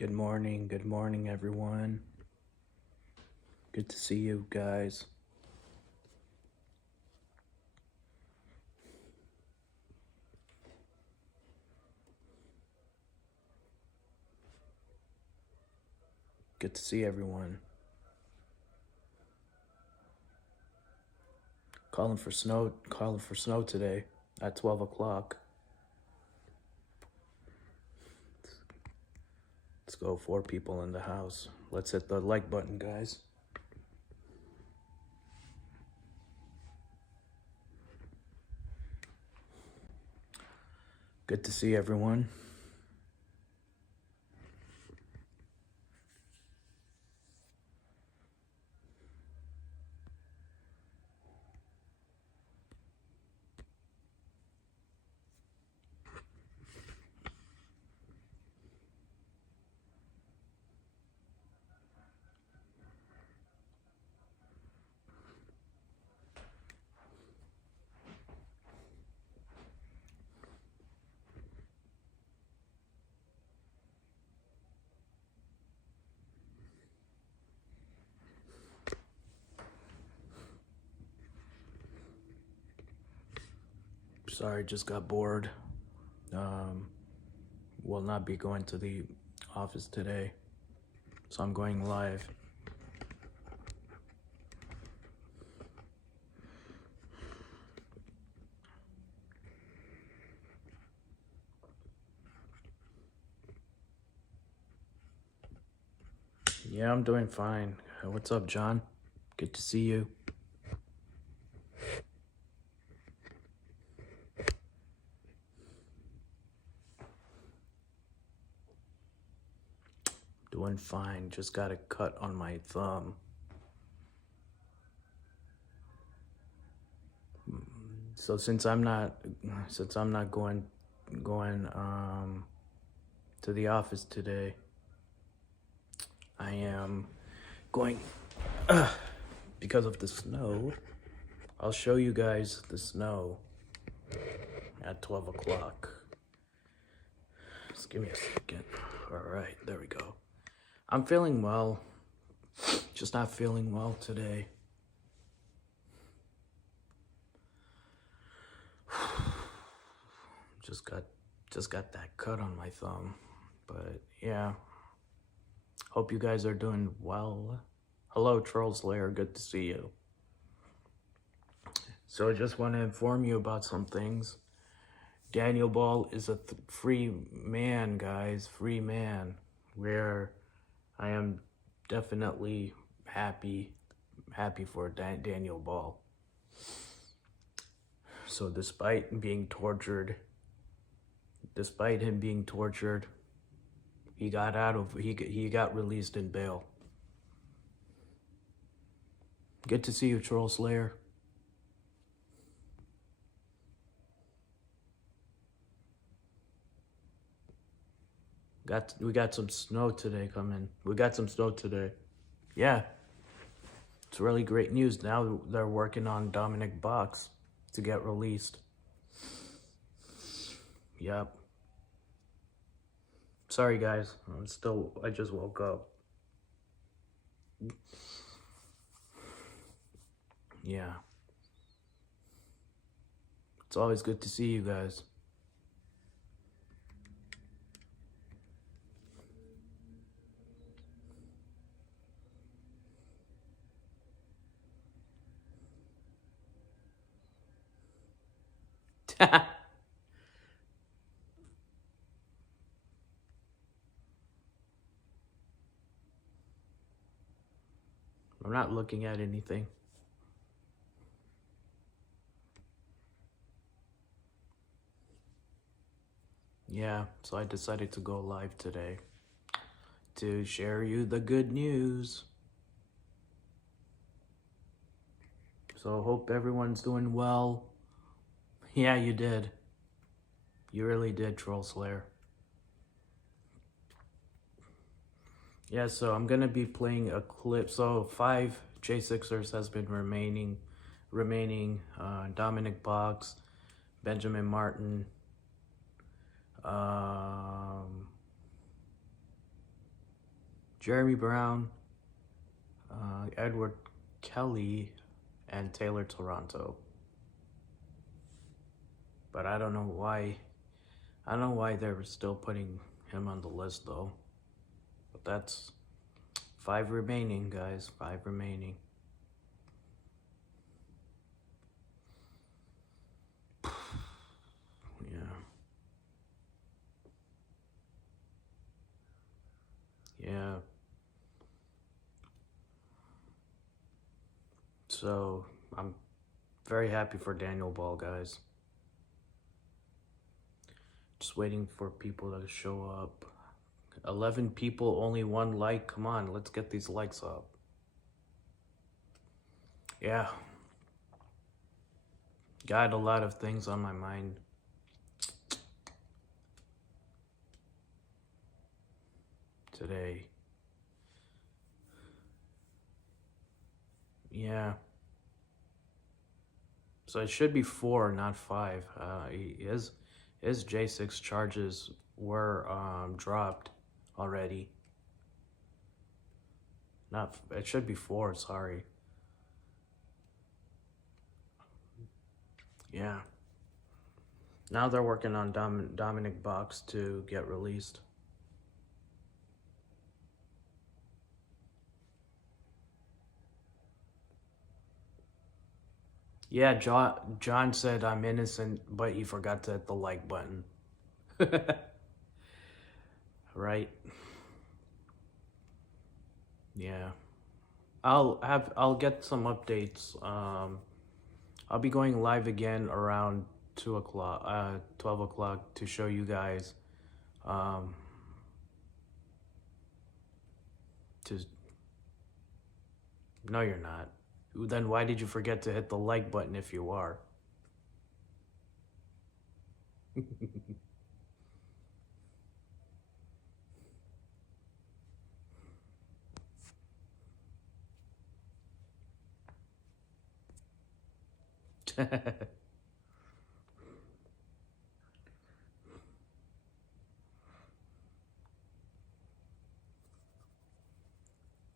Good morning everyone. Good to see you guys. Good to see everyone. Calling for snow today at 12 o'clock. Let's go, 4 people in the house. Let's hit the like button, guys. Good to see everyone. Sorry, just got bored. Will not be going to the office today, so I'm going live. Yeah, I'm doing fine. What's up, John? Good to see you. Doing fine. Just got a cut on my thumb. So since I'm not going to the office today, I am going because of the snow. I'll show you guys the snow at 12 o'clock. Just give me a second. All right, there we go. I'm feeling well, just not feeling well today. Just got that cut on my thumb, but yeah. Hope you guys are doing well. Hello, Troll Slayer. Good to see you. So I just want to inform you about some things. Daniel Ball is a free man, guys. Free man. Where I am definitely happy for Daniel Ball. So despite him being tortured, he got released in bail. Good to see you, Troll Slayer. We got some snow today coming. We got some snow today. Yeah. It's really great news. Now they're working on Dominic Box to get released. Yep. Sorry guys. I just woke up. Yeah. It's always good to see you guys. I'm not looking at anything. Yeah, so I decided to go live today to share you the good news. So hope everyone's doing well. Yeah, you did. You really did, Troll Slayer. Yeah, so I'm gonna be playing a clip. So 5 J6ers has been remaining. Dominic Box, Benjamin Martin, Jeremy Brown, Edward Kelly, and Taylor Toronto. But I don't know why. I don't know why they're still putting him on the list though. But that's 5 remaining, guys. 5 remaining. Yeah. Yeah. So I'm very happy for Daniel Ball, guys. Just waiting for people to show up. 11 people, only 1 like. Come on, let's get these likes up. Yeah. Got a lot of things on my mind. Today. Yeah. So it should be 4, not 5. His J6 charges were dropped already. Not, it should be 4, sorry. Yeah. Now they're working on Dominic Box to get released. Yeah, John said I'm innocent, but he forgot to hit the like button. Right? Yeah. I'll get some updates. I'll be going live again around 12 o'clock to show you guys. No, you're not. Then why did you forget to hit the like button if you are?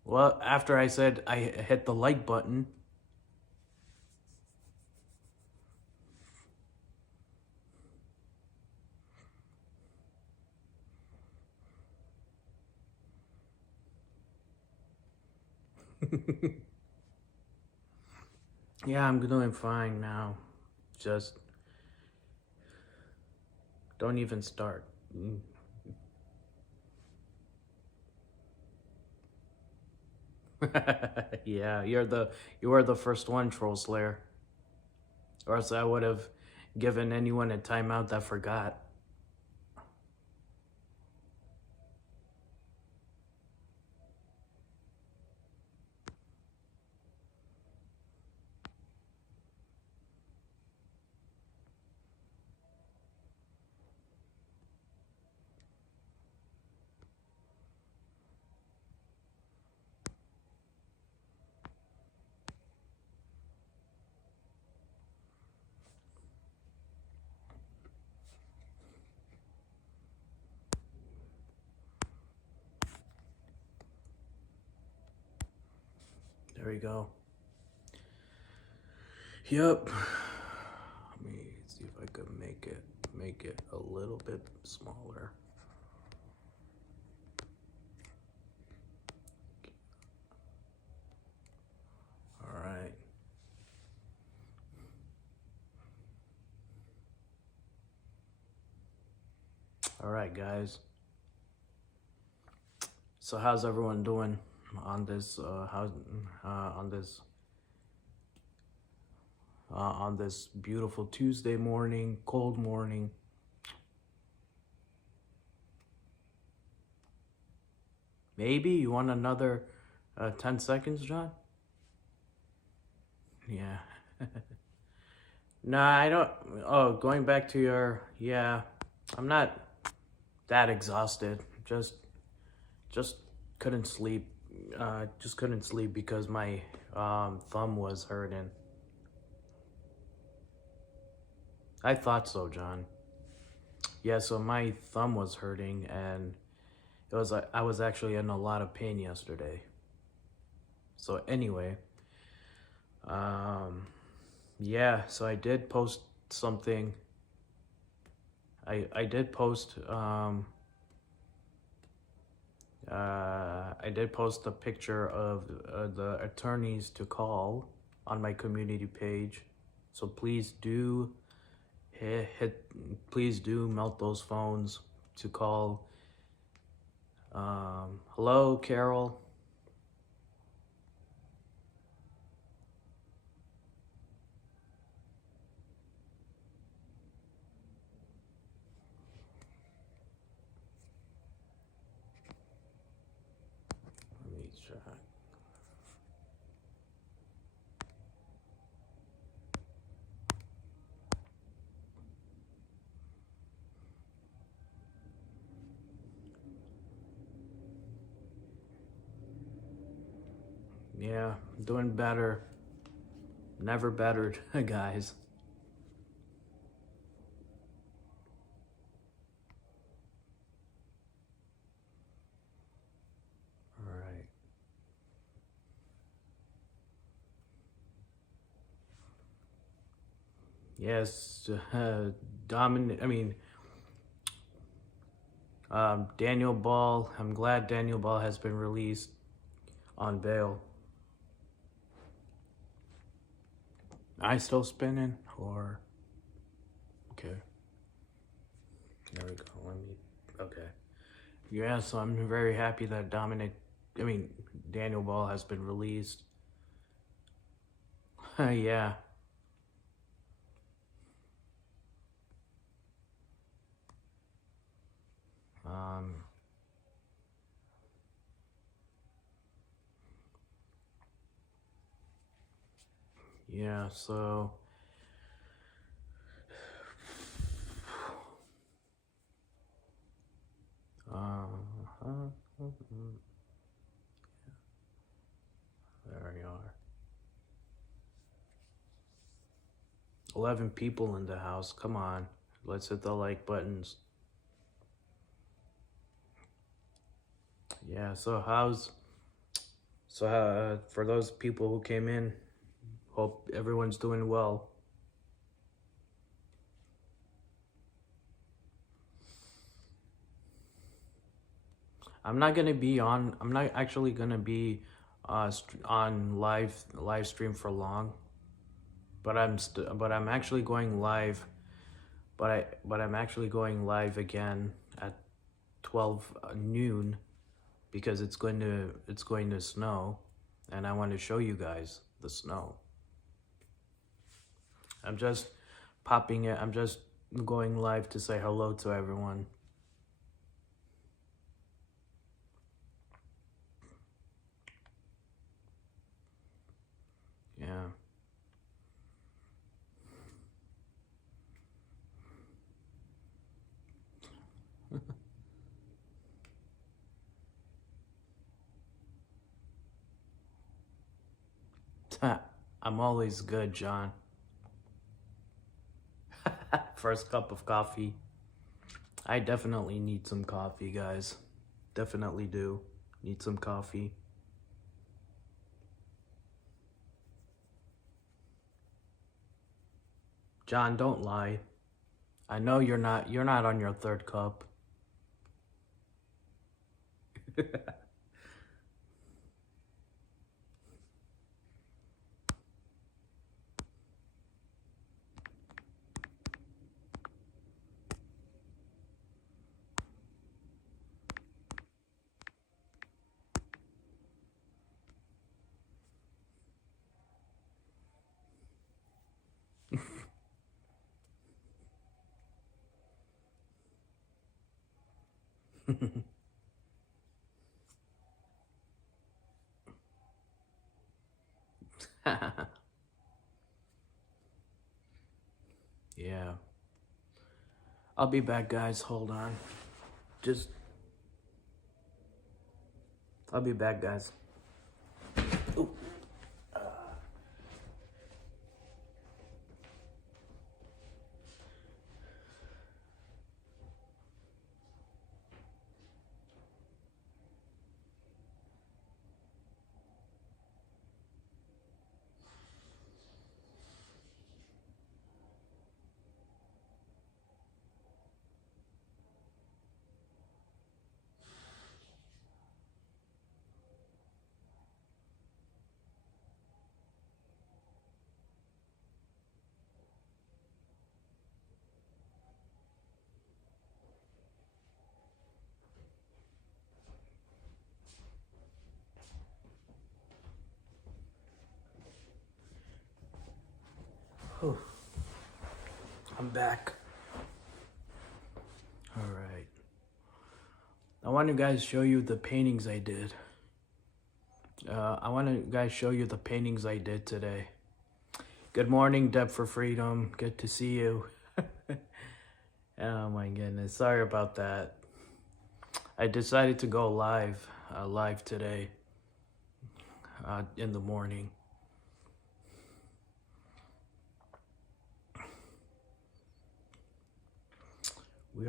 Well, after I said I hit the like button. Yeah, I'm doing fine now. Just don't even start. Yeah, you were the first one, Troll Slayer. Or else I would have given anyone a timeout that forgot. There we go. Yep. Let me see if I could make it a little bit smaller. All right. All right, guys. So how's everyone doing on this on this beautiful Tuesday morning, cold morning? Maybe you want another 10 seconds, John? Yeah. No, I don't. Oh, going back to your, yeah, I'm not that exhausted. Just couldn't sleep. Just couldn't sleep because my thumb was hurting. I thought so, John. Yeah, so my thumb was hurting, and I was actually in a lot of pain yesterday. So anyway, yeah, so I did post something. I did post I did post a picture of the attorneys to call on my community page. So please do please do melt those phones to call. Hello, Carol. Let me try. Yeah, I'm doing better. Never bettered, guys. All right. Yes, Daniel Ball. I'm glad Daniel Ball has been released on bail. I still spinning or okay. There we go. Okay. Yeah, so I'm very happy that Daniel Ball has been released. Yeah. Um, yeah, so there we are. 11 people in the house. Come on. Let's hit the like buttons. Yeah, for those people who came in, hope everyone's doing well. I'm not actually gonna be on live stream for long, but I'm actually going live, but I'm actually going live again at 12 noon because it's going to snow, and I want to show you guys the snow. I'm just popping it. I'm just going live to say hello to everyone. Yeah. I'm always good, John. First cup of coffee. I definitely need some coffee, guys. Definitely do need some coffee. John, don't lie. I know you're not on your third cup. Yeah. I'll be back, guys. Hold on. I'll be back, guys. Ooh. Whew. I'm back. All right. I want to guys show you the paintings I did. Today. Good morning, Deb for Freedom. Good to see you. Oh my goodness. Sorry about that. I decided to go live today in the morning. We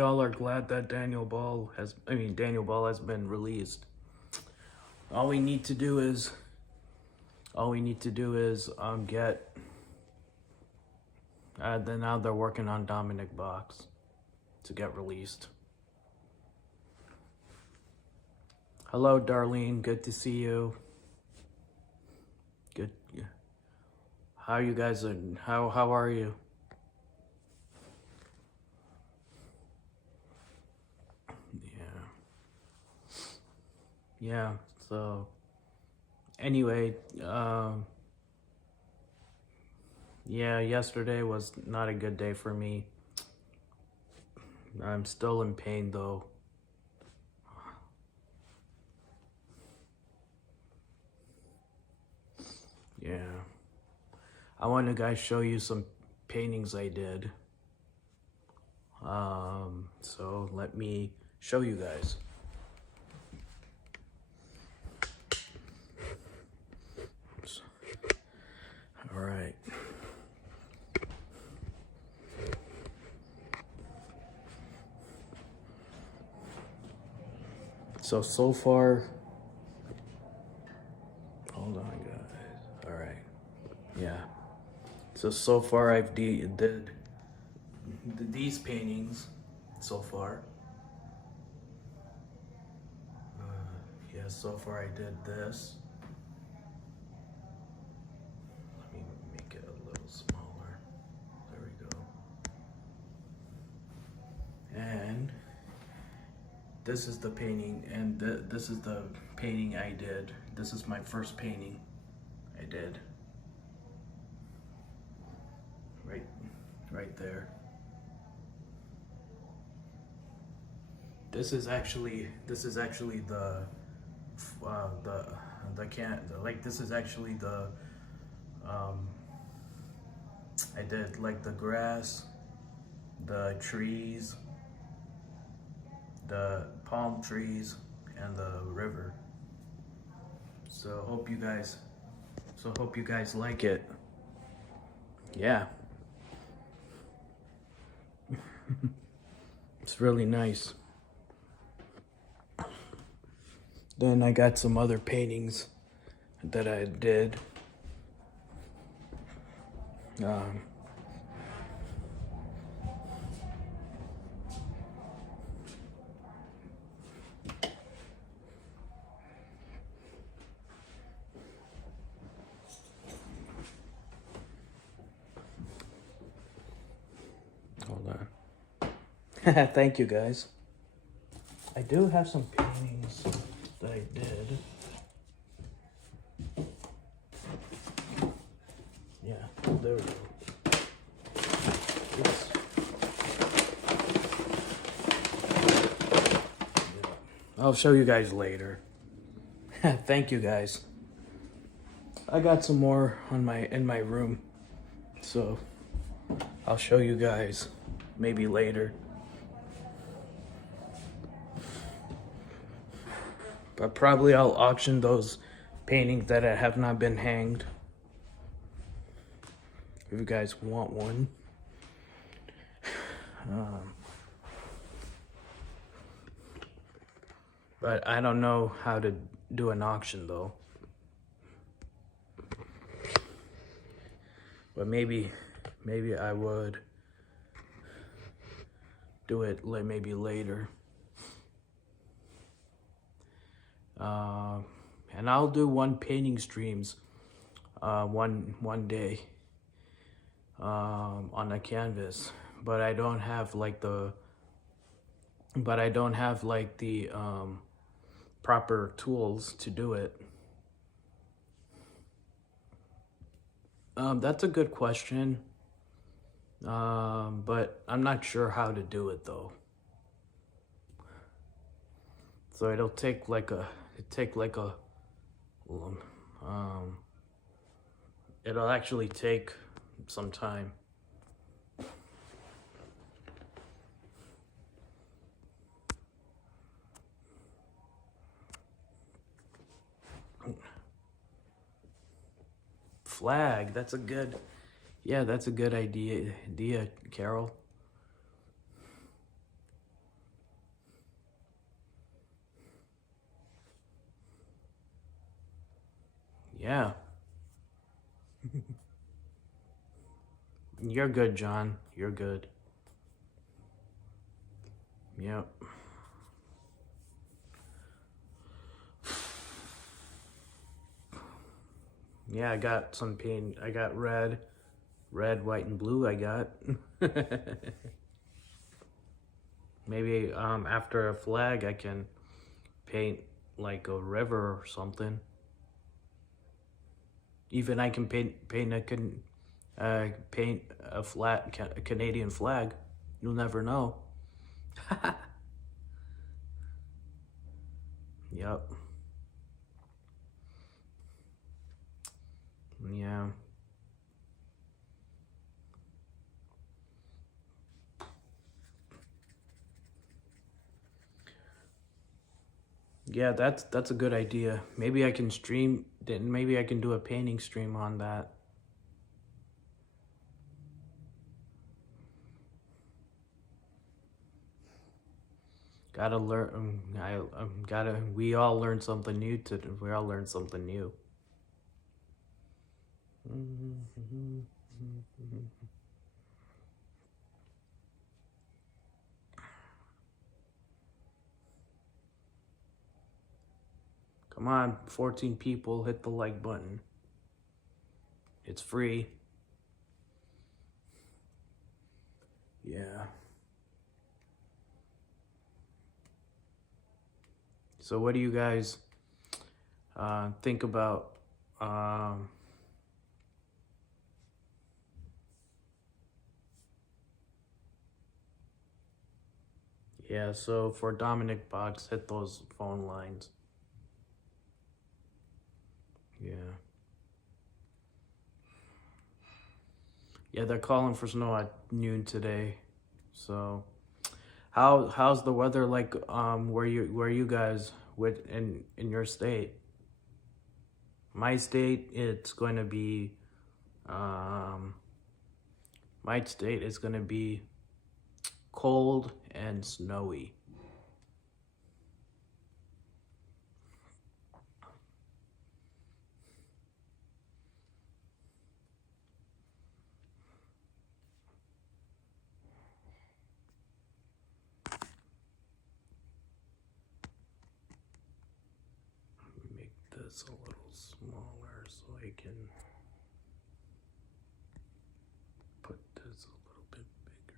all are glad that Daniel Ball has been released. All we need to do is get. Then now they're working on Dominic Box to get released. Hello, Darlene. Good to see you. Good. How you guys are? How are you? Yeah. So anyway, yeah, yesterday was not a good day for me. I'm still in pain though. Yeah. I want to guys show you some paintings I did. So let me show you guys. Oops. All right. So far, hold on guys. All right. Yeah. So far I've did these paintings so far. Yeah, so far I did this. Let me make it a little smaller. There we go. And this is the painting, and this is the painting I did. This is my first painting I did. Right there. This is actually the this is actually the I did like the grass, the trees, the palm trees, and the river. So hope you guys like it. Yeah. It's really nice. Then I got some other paintings that I did. Hold on. Thank you guys. I do have some paintings that I did. Yeah, there we go. Yes. Yeah. I'll show you guys later. Thank you guys. I got some more in my room, so I'll show you guys maybe later. But probably I'll auction those paintings that have not been hanged. If you guys want one. But I don't know how to do an auction though. But maybe I would do it maybe later. And I'll do one painting streams one day on a canvas, but I don't have like the proper tools to do it. That's a good question. But I'm not sure how to do it though. So um, um, it'll actually take some time. Flag, that's a good idea, Carol. Yeah, you're good, John. You're good. Yep. Yeah, I got some paint. I got red, white, and blue. I got. Maybe after a flag, I can paint like a river or something. Even I can paint a a Canadian flag. You'll never know. Yep. Yeah. Yeah, that's a good idea. Maybe I can stream. Then maybe I can do a painting stream on that. Gotta learn. Gotta. We all learn something new. We all learn something new. Come on, 14 people, hit the like button. It's free. Yeah. So what do you guys think about? Um, yeah. So for Dominic Box, hit those phone lines. Yeah. Yeah, they're calling for snow at noon today. So how's the weather like where you guys with in your state? My state it's going to be um my state is going to be cold and snowy. Make this a little smaller so I can put this a little bit bigger.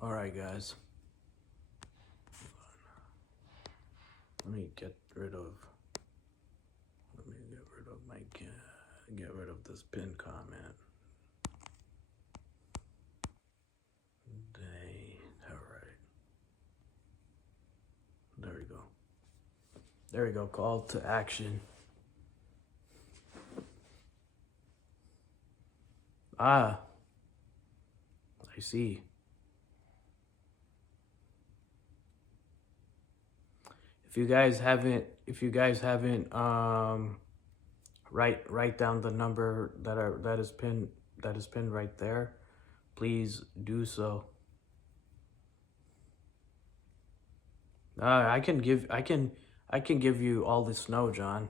All right, guys. Let me get rid of my get rid of this pin comment. All right. There we go. There we go. Call to action. Ah, I see. If you guys haven't write down the number that is pinned right there, please do so. I can give you all the snow, John.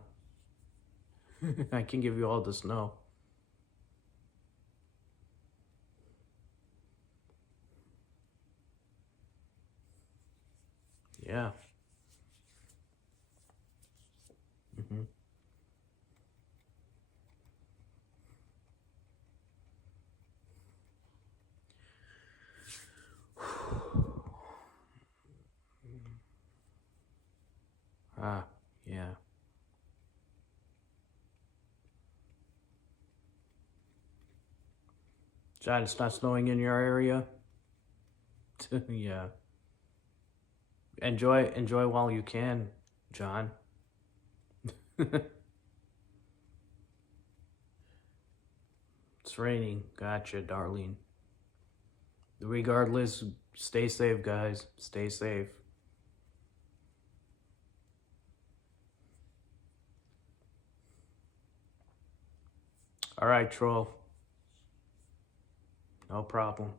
I can give you all the snow. Yeah. hmm Yeah. John, it's not snowing in your area? Yeah. Enjoy while you can, John. It's raining. Gotcha, Darlene. Regardless, stay safe, guys. Stay safe. All right, troll. No problem.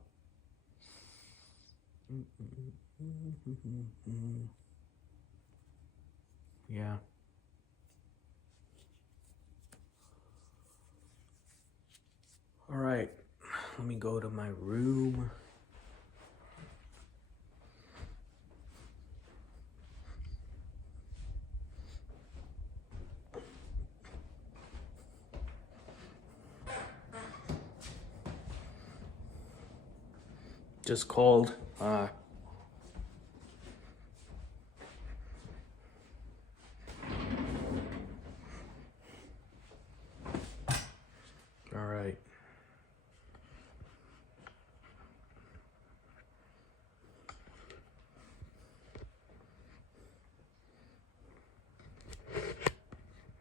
Yeah. All right. Let me go to my room. Just called. All right.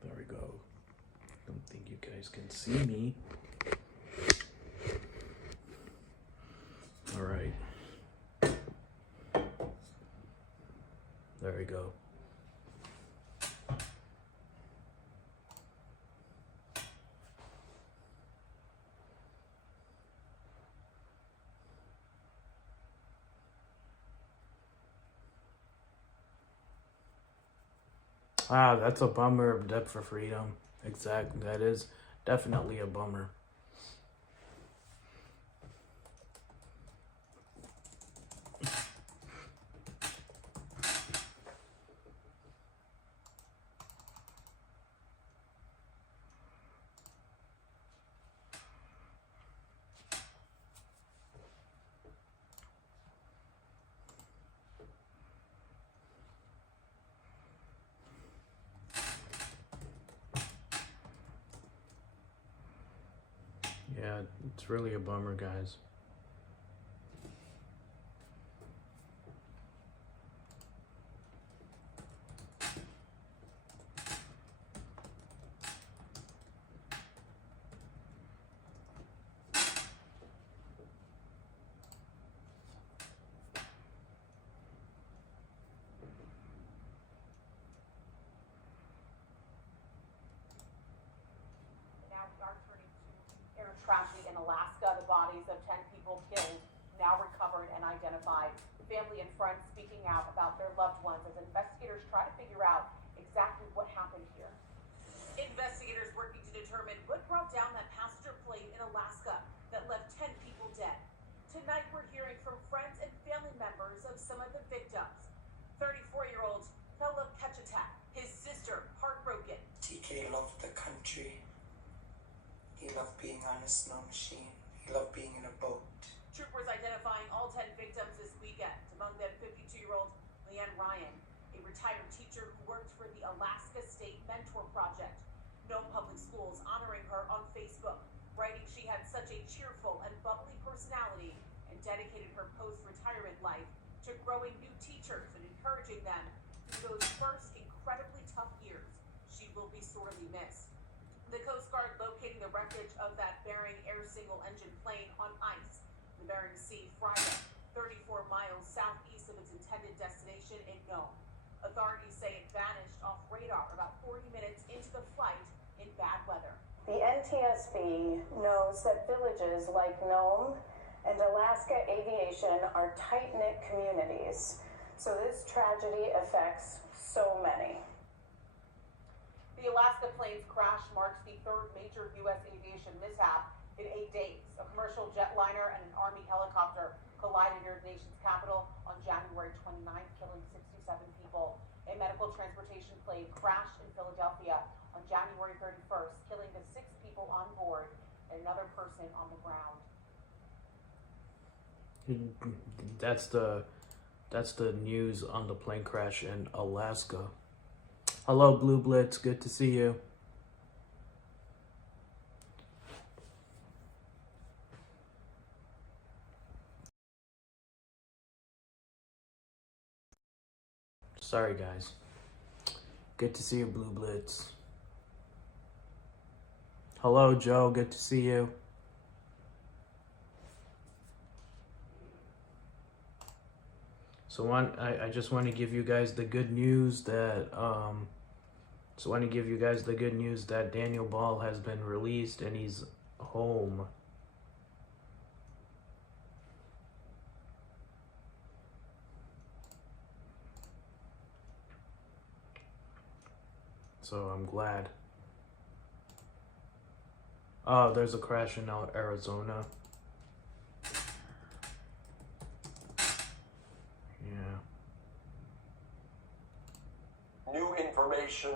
There we go. Don't think you guys can see me. All right. There we go. Ah, that's a bummer of Depth for Freedom. Exactly. That is definitely a bummer. Yeah, it's really a bummer, guys. Tragedy in Alaska, the bodies of 10 people killed, now recovered and identified. Family and friends speaking out about their loved ones as investigators try to figure out exactly what happened here. Investigators working to determine what brought down that passenger plane in Alaska that left 10 people dead. Tonight we're hearing from friends and family members of some of the victims. 34-year-old Philip Ketchatak, his sister heartbroken. TK loved the country. He loved being on a snow machine. He loved being in a boat. Troopers identifying all 10 victims this weekend. Among them, 52-year-old Leanne Ryan, a retired teacher who worked for the Alaska State Mentor Project. Nome Public Schools honoring her on Facebook, writing she had such a cheerful and bubbly personality and dedicated her post-retirement life to growing new teachers and encouraging them through those first incredibly tough years. She will be sorely missed. The Coast Guard locating the wreckage of that Bering Air single-engine plane on ice in the Bering Sea Friday, 34 miles southeast of its intended destination in Nome. Authorities say it vanished off radar about 40 minutes into the flight in bad weather. The NTSB knows that villages like Nome and Alaska Aviation are tight-knit communities, so this tragedy affects so many. The Alaska plane's crash marks the third major U.S. aviation mishap in 8 days. A commercial jetliner and an Army helicopter collided near the nation's capital on January 29th, killing 67 people. A medical transportation plane crashed in Philadelphia on January 31st, killing the 6 people on board and another person on the ground. That's the news on the plane crash in Alaska. Hello, Blue Blitz. Good to see you. Sorry, guys. Good to see you, Blue Blitz. Hello, Joe. Good to see you. So I just want to give you guys the good news that Daniel Ball has been released and he's home. So I'm glad. Oh, there's a crash in Arizona. Yeah. New information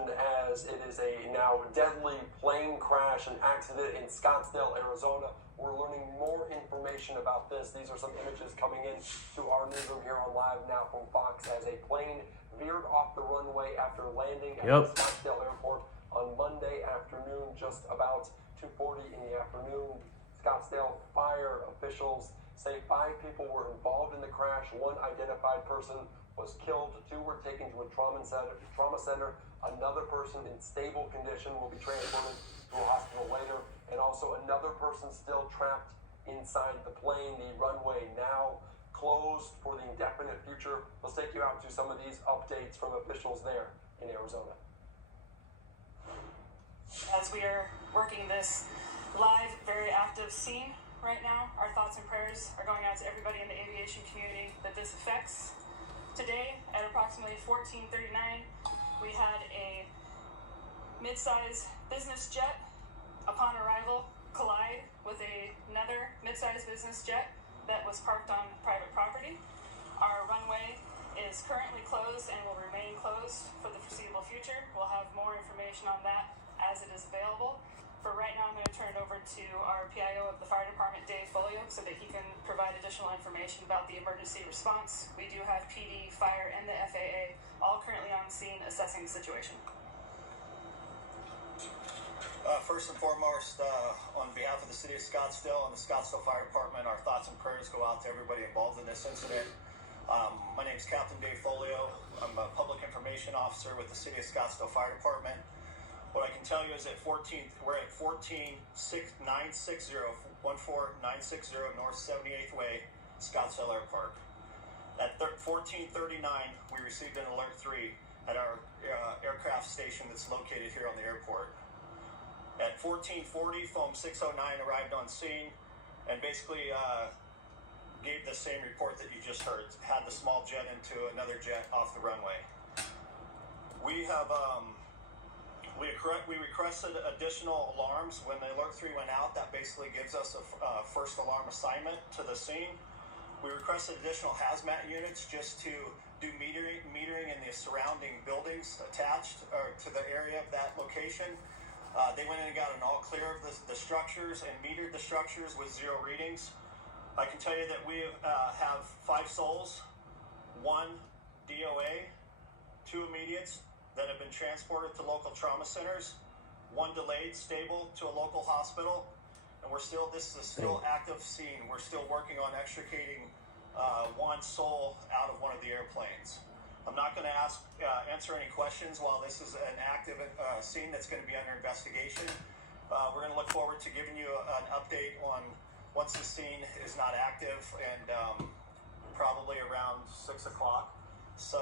as it is a now deadly plane crash and accident in Scottsdale, Arizona. We're learning more information about this. These are some images coming in to our newsroom here on Live Now from Fox as a plane veered off the runway after landing at the Scottsdale airport on Monday afternoon, just about 2:40 in the afternoon. Scottsdale fire officials say 5 people were involved in the crash. 1 identified person was killed. 2 were taken to a trauma center. Another person in stable condition will be transported to a hospital later. And also another person still trapped inside the plane. The runway now closed for the indefinite future. Let's take you out to some of these updates from officials there in Arizona. As we are working this live, very active scene right now, our thoughts and prayers are going out to everybody in the aviation community that this affects. Today, at approximately 14:39, we had a mid-size business jet, upon arrival, collide with another mid-size business jet that was parked on private property. Our runway is currently closed and will remain closed for the foreseeable future. We'll have more information on that as it is available. For right now, I'm going to turn it over to our PIO of the fire department, Dave Folio, so that he can provide additional information about the emergency response. We do have PD, fire, and the FAA all currently on scene assessing the situation. First and foremost, on behalf of the City of Scottsdale and the Scottsdale Fire Department, our thoughts and prayers go out to everybody involved in this incident. My name is Captain Dave Folio. I'm a public information officer with the City of Scottsdale Fire Department. What I can tell you is at we're at 14960 North 78th Way, Scottsdale Airport. At 14:39, we received an alert 3 at our aircraft station that's located here on the airport. At 14:40, foam 609 arrived on scene and basically gave the same report that you just heard. Had the small jet into another jet off the runway. We have we requested additional alarms. When the alert 3 went out, that basically gives us a first alarm assignment to the scene. We requested additional hazmat units just to do metering in the surrounding buildings attached to the area of that location. They went in and got an all clear of the structures and metered the structures with 0 readings. I can tell you that we have 5 souls, 1 DOA, 2 immediates that have been transported to local trauma centers, 1 delayed stable to a local hospital, and this is a still active scene. We're still working on extricating 1 soul out of one of the airplanes. I'm not going to answer any questions while this is an active scene that's going to be under investigation. We're going to look forward to giving you an update on once the scene is not active, and probably around 6 o'clock. So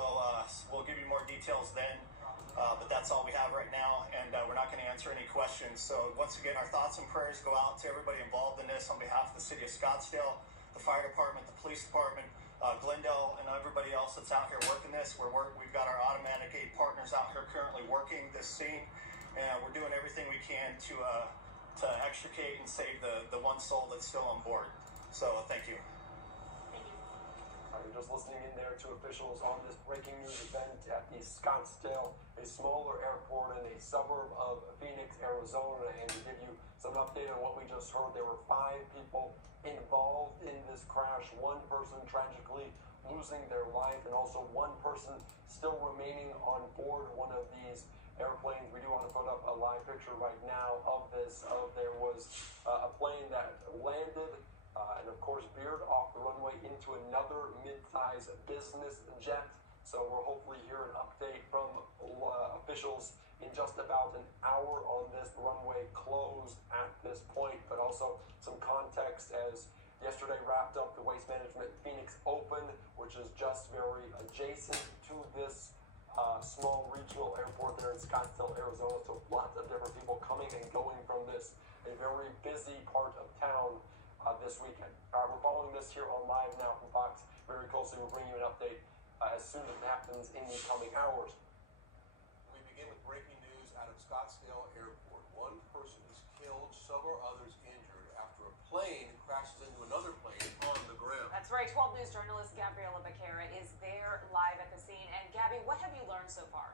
we'll give you more details then. But that's all we have right now, and we're not going to answer any questions. So once again, our thoughts and prayers go out to everybody involved in this on behalf of the City of Scottsdale, the fire department, the police department, Glendale, and everybody else that's out here working this. We've got our automatic aid partners out here currently working this scene, and we're doing everything we can to extricate and save the 1 soul that's still on board. So thank you. You're just listening in there to officials on this breaking news event at the Scottsdale, a smaller airport in a suburb of Phoenix, Arizona. And to give you some update on what we just heard, there were 5 people involved in this crash. 1 person tragically losing their life, and also 1 person still remaining on board one of these picture right now of this. There was a plane that landed and of course veered off the runway into another mid-size business jet. So we'll hopefully hear an update from officials in just about an hour on this. The runway closed at this point, but also some context as yesterday wrapped up the Waste Management Phoenix Open, which is just very adjacent to this small regional airport there in Scottsdale, Arizona. So lots of different people coming and going from this, a very busy part of town this weekend. All right, we're following this here on Live Now from Fox very closely. We'll bring you an update as soon as it happens in the coming hours. We begin with breaking news out of Scottsdale Airport. One person is killed, several others injured after a plane crashes into another plane on the ground. That's right. 12 News journalist Gabriela Becerra is there live at the scene. And Gabby, what have you learned so far?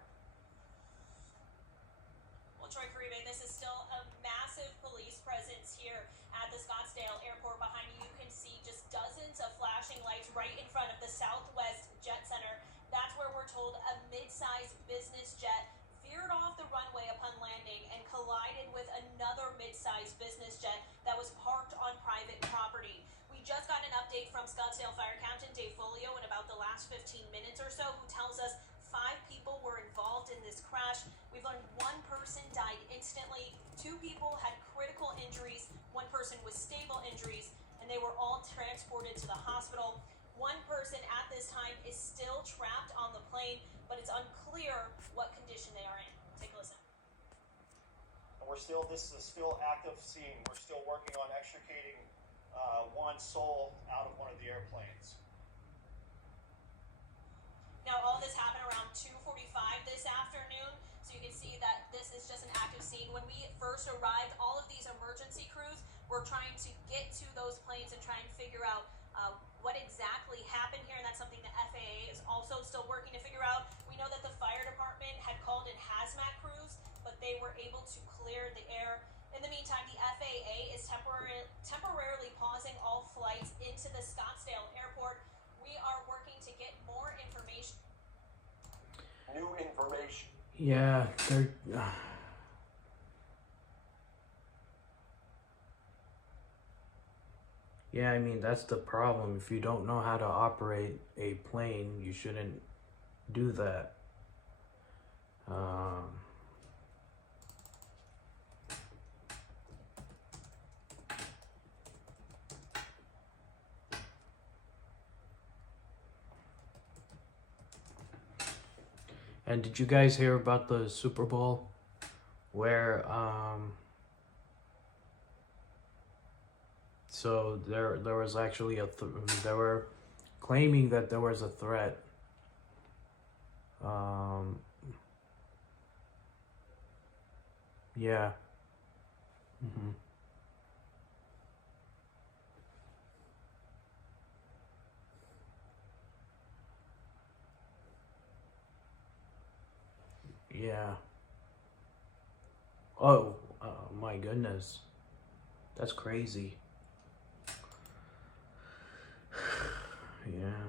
Well, Troy Caribe, this is still a massive police presence here at the Scottsdale Airport. Behind you, you can see just dozens of flashing lights right in front of the Southwest Jet Center. That's where we're told a mid-sized business jet veered off the runway upon landing and collided with another mid-sized business jet that was parked on private property. We just got an update from Scottsdale Fire Captain Dave Folio in about the last 15 minutes or so, who tells us 5 people were involved in this crash. We've learned 1 person died instantly, 2 people had critical injuries, 1 person with stable injuries, and they were all transported to the hospital. 1 person at this time is still trapped on the plane, but it's unclear what condition they are in. Take a listen. And this is a still active scene. We're still working on extricating one soul out of one of the airplanes. Now, all this happened around 2:45 this afternoon, so you can see that this is just an active scene. When we first arrived, all of these emergency crews were trying to get to those planes and try and figure out what exactly happened here, and that's something the FAA is also still working to figure out. We know that the fire department had called in hazmat crews, but they were able to clear the air. In the meantime, the FAA is temporarily pausing all flights into the Scottsdale Airport. We are working to get more information. New information. Yeah, they're... Yeah, I mean, that's the problem. If you don't know how to operate a plane, you shouldn't do that. And did you guys hear about the Super Bowl where so there was actually they were claiming that there was a threat yeah. Yeah. Oh, my goodness. That's crazy. Yeah.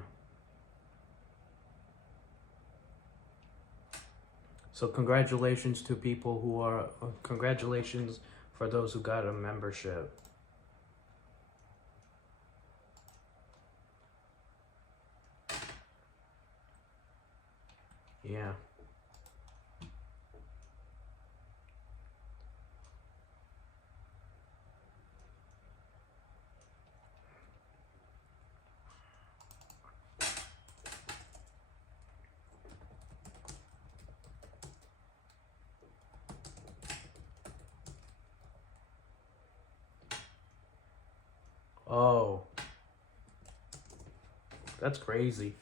So congratulations to people who are, congratulations for those who got a membership. Yeah. Oh, that's crazy.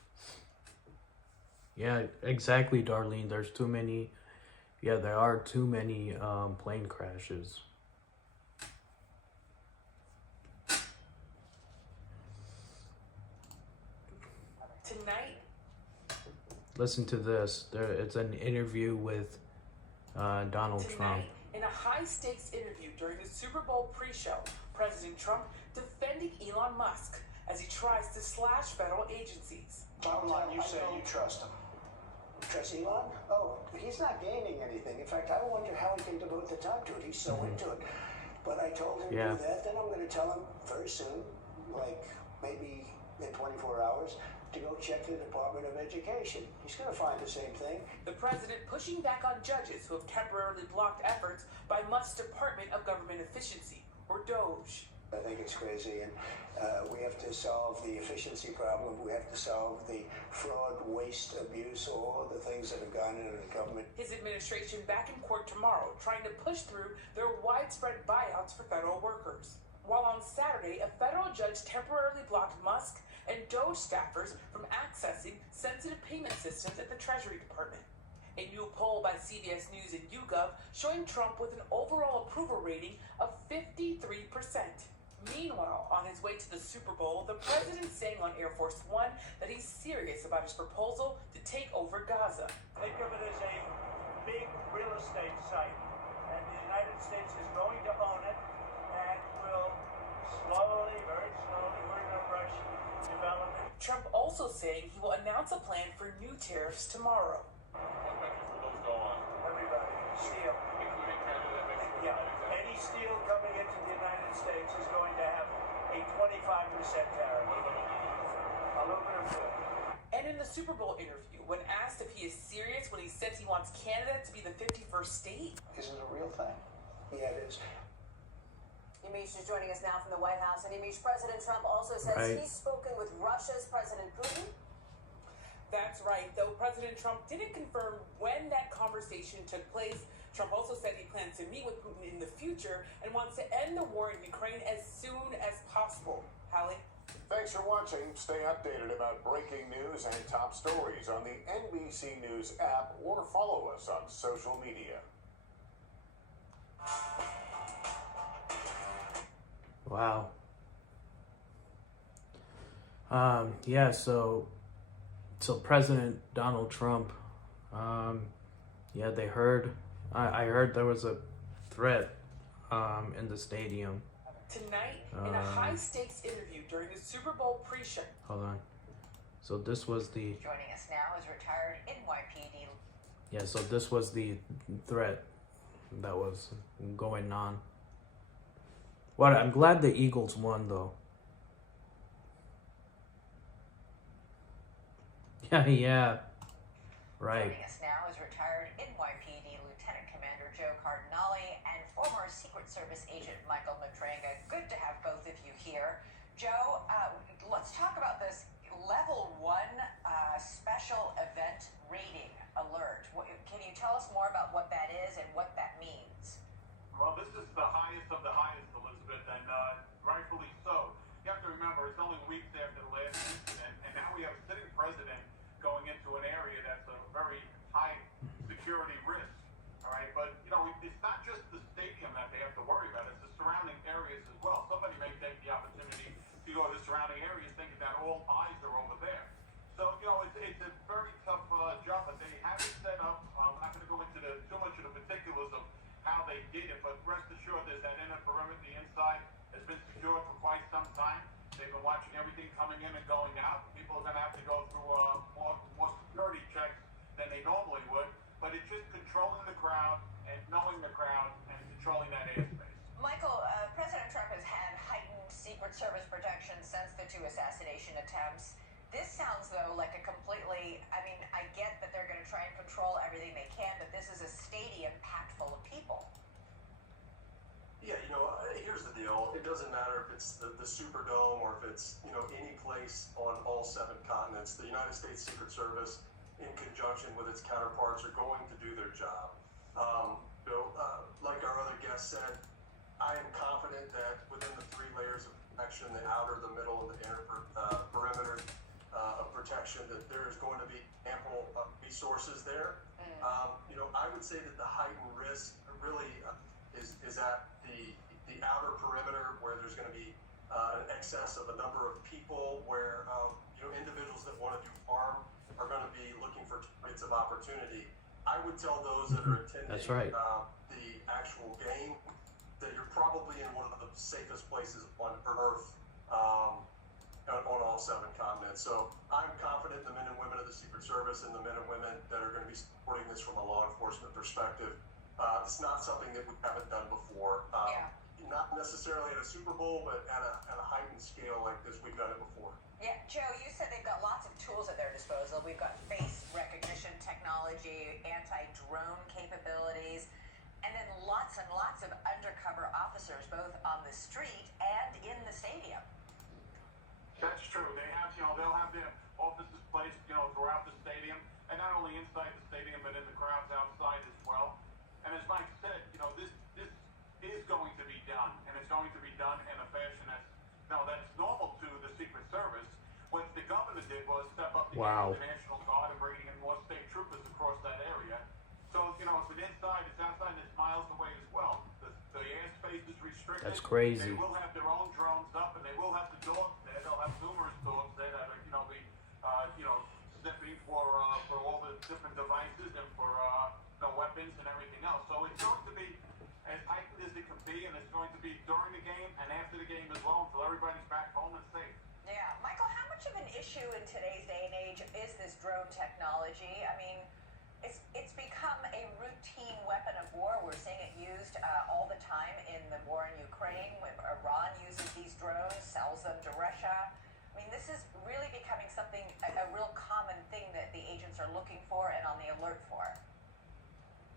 Yeah, exactly, Darlene. There's too many. Yeah, there are too many plane crashes. Tonight, Listen to this. It's an interview with Donald Trump. In a high-stakes interview during the Super Bowl pre-show, President Trump defending Elon Musk as he tries to slash federal agencies. Bottom line, you say you trust him. Trust Elon? Oh, he's not gaining anything. In fact, I don't want wonder how he can devote the time to it. He's so into it. But I told him Yeah. do that. Then I'm going to tell him very soon, like maybe in 24 hours, to go check the Department of Education. He's going to find the same thing. The president pushing back on judges who have temporarily blocked efforts by Musk's Department of Government Efficiency, or DOGE. I think it's crazy, and we have to solve the efficiency problem. We have to solve the fraud, waste, abuse, all of the things that have gone into the government. His administration back in court tomorrow, trying to push through their widespread buyouts for federal workers. While on Saturday, a federal judge temporarily blocked Musk and DOGE staffers from accessing sensitive payment systems at the Treasury Department. A new poll by CBS News and YouGov showing Trump with an overall approval rating of 53%. Meanwhile, on his way to the Super Bowl, the president saying on Air Force One that he's serious about his proposal to take over Gaza. Think of it as a big real estate site, and the United States is going to own it, and will slowly, very slowly, we're in a rush, develop it. Trump also saying he will announce a plan for new tariffs tomorrow. What countries will those go on? Everybody, steel. Including Canada, Mexico, Yeah, United States. any steel coming into the United States is going to have a 25% tariff. What about aluminum? Aluminum too. And in the Super Bowl interview, when asked if he is serious when he says he wants Canada to be the 51st state, Is it a real thing? Yeah, it is. Yamish is joining us now from the White House. And Yamish, President Trump also says Right. he's spoken with Russia's President Putin. that's right, though President Trump didn't confirm when that conversation took place. Trump also said he plans to meet with Putin in the future and wants to end the war in Ukraine as soon as possible. Hallie? Thanks for watching. Stay updated about breaking news and top stories on the NBC News app or follow us on social media. Wow. Yeah, so President Donald Trump, yeah, they heard, I heard there was a threat in the stadium. Tonight, in a high-stakes interview during the Super Bowl pre-show. Hold on. So this was the, Joining us now is retired NYPD. yeah, so this was the threat that was going on. Well, I'm glad the Eagles won, though. Yeah, right. Joining us now is retired NYPD Lieutenant Commander Joe Cardinale and former Secret Service agent Michael Matranga. Good to have both of you here. Joe, let's talk about this Level 1 special event rating alert. Can you tell us more about what that is and what that means? Well, this is the highest of the highest, Elizabeth, and rightfully so. You have to remember, it's only weeks after the last incident, and now we have a sitting president going into an area that's a very high security risk. All right, but you know, it's not just the stadium that they have to worry about; it's the surrounding areas as well. Somebody may take the opportunity to go to the surrounding areas, thinking that all eyes are over there. So you know, it's a very tough job, but they have it set up. I'm not going to go into too much of the particulars of how they did it, but rest assured, there's that inner perimeter, the inside has been secured for quite some time. They've been watching everything coming in and going out. People are going to have to go through more security checks than they normally would, but it's just controlling the crowd and knowing the crowd and controlling that airspace. Michael, President Trump has had heightened Secret Service protection since the 2 assassination attempts. This sounds, though, like a completely, I mean, I get that they're going to try and control everything they can, but this is a stadium packed full of people. Yeah, you know, here's the deal. It doesn't matter if it's the Superdome or if it's, you know, any place on all 7 continents. The United States Secret Service, in conjunction with its counterparts, are going to do their job. Like our other guest said, I am confident that within the 3 layers of protection, the outer, the middle, and the inner perimeter of protection, that there is going to be ample resources there. You know, I would say that the heightened risk really is at the outer perimeter, where there's going to be an excess of a number of people, where you know, individuals that want to do harm are going to be looking for targets of opportunity. I would tell those that are attending That's right. The actual game that you're probably in one of the safest places on Earth, on all 7 continents. So I'm confident the men and women of the Secret Service and the men and women that are going to be supporting this from a law enforcement perspective It's not something that we haven't done before. Not necessarily at a Super Bowl, but at a heightened scale like this, we've done it before. Yeah, Joe, you said they've got lots of tools at their disposal. We've got face recognition technology, anti-drone capabilities, and then lots and lots of undercover officers, both on the street and in the stadium. That's true. They have, they'll have their offices placed, throughout the stadium, and not only inside the stadium, but in the crowds outside as well. And as Mike said, this is going to be done, and it's going to be done in a fashion that's normal to the Secret Service. What the governor did was step up the game of the National Guard and bringing in more state troopers across that area. So, if it's inside, it's outside, and it's miles away as well. The airspace is restricted. That's crazy. They will have their own drones up, and they will have the dogs there. They'll have numerous dogs there that are, sniffing for all the different devices and for weapons and everything else. So it's going to be as heightened as it can be, and it's going to be during the game and after the game as well until everybody's back home and safe. Yeah, Michael, how much of an issue in today's day and age is this drone technology? I mean, it's become a routine weapon of war. We're seeing it used all the time in the war in Ukraine. When Iran uses these drones, sells them to Russia. I mean, this is really becoming something, a real common thing that the agents are looking for and on the alert for.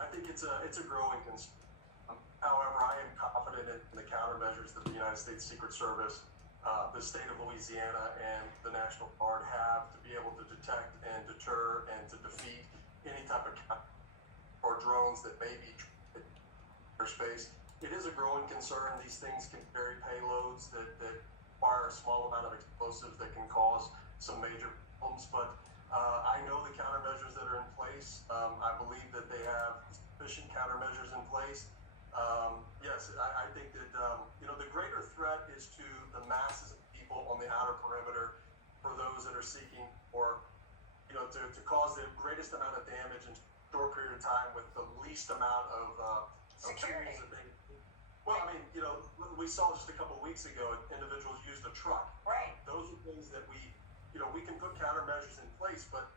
I think it's a growing concern. However, I am confident in the countermeasures that the United States Secret Service, the state of Louisiana, and the National Guard have to be able to detect and deter and to defeat any type of or drones that may be in airspace. It is a growing concern. These things can carry payloads that require a small amount of explosives that can cause some major problems. But I know the countermeasures that are in place. I believe that they have sufficient countermeasures in place. Yes, I think that the greater threat is to the masses of people on the outer perimeter, for those that are seeking or to cause the greatest amount of damage in a short period of time with the least amount of security. Well, I mean, we saw just a couple of weeks ago, individuals used a truck. Right. Those are things that we can put countermeasures in place, but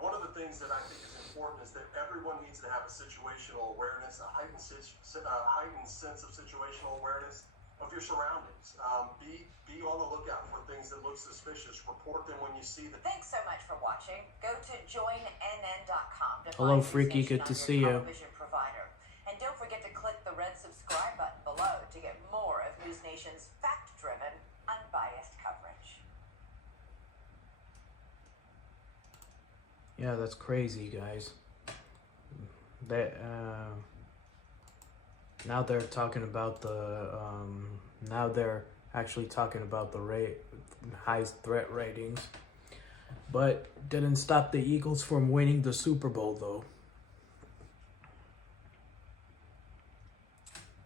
one of the things that I think is important is that everyone needs to have a situational awareness, a heightened sense of situational awareness of your surroundings. Be on the lookout for things that look suspicious. Report them when you see them. Thanks so much for watching. Go to joinnn.com to Hello, find Freaky. News Nation Good to on see your you. television provider. And don't forget to click the red subscribe button below to get more of News Nation's fact-driven, unbiased coverage. Yeah, that's crazy, guys. Now they're talking about now they're actually talking about the highest threat ratings, but didn't stop the Eagles from winning the Super Bowl though.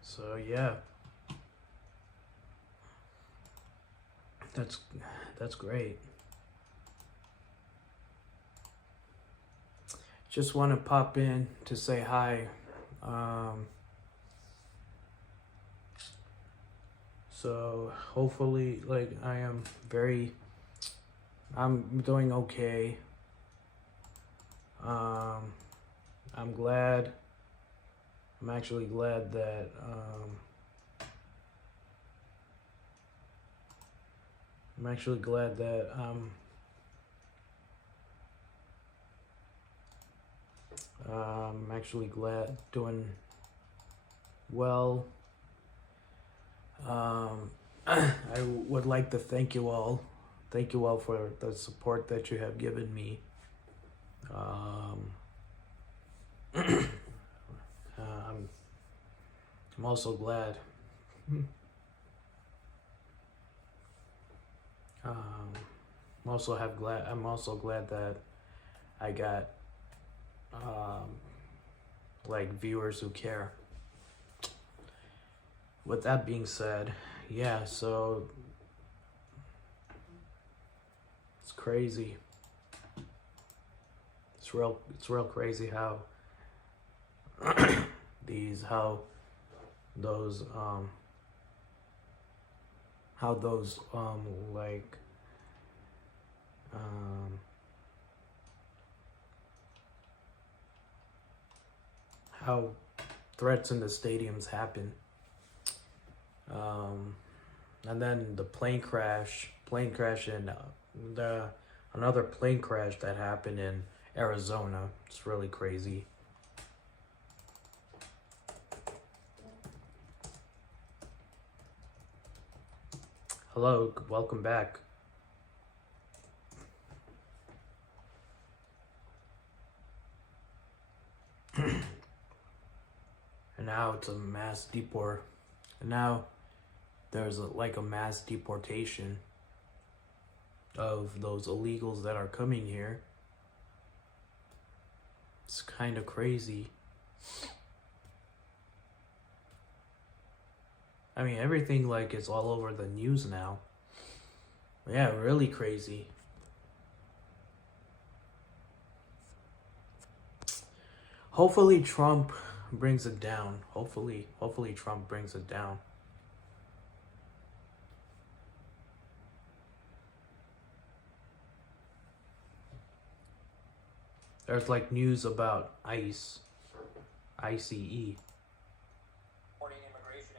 So yeah, that's great. Just want to pop in to say hi. So hopefully, I'm doing okay. I'm actually glad that I'm actually glad doing well. I would like to thank you all for the support that you have given me. I'm also glad I'm also glad that I got viewers who care. With that being said, yeah, so it's crazy. It's real crazy how threats in the stadiums happen. And then the plane crash and another plane crash that happened in Arizona. It's really crazy. Hello, welcome back. And now it's a mass deport. And now there's like a mass deportation of those illegals that are coming here. It's kind of crazy. I mean, everything like is all over the news now. Yeah, really crazy. Hopefully Trump brings it down. Hopefully Trump brings it down. There's like news about ICE. Immigration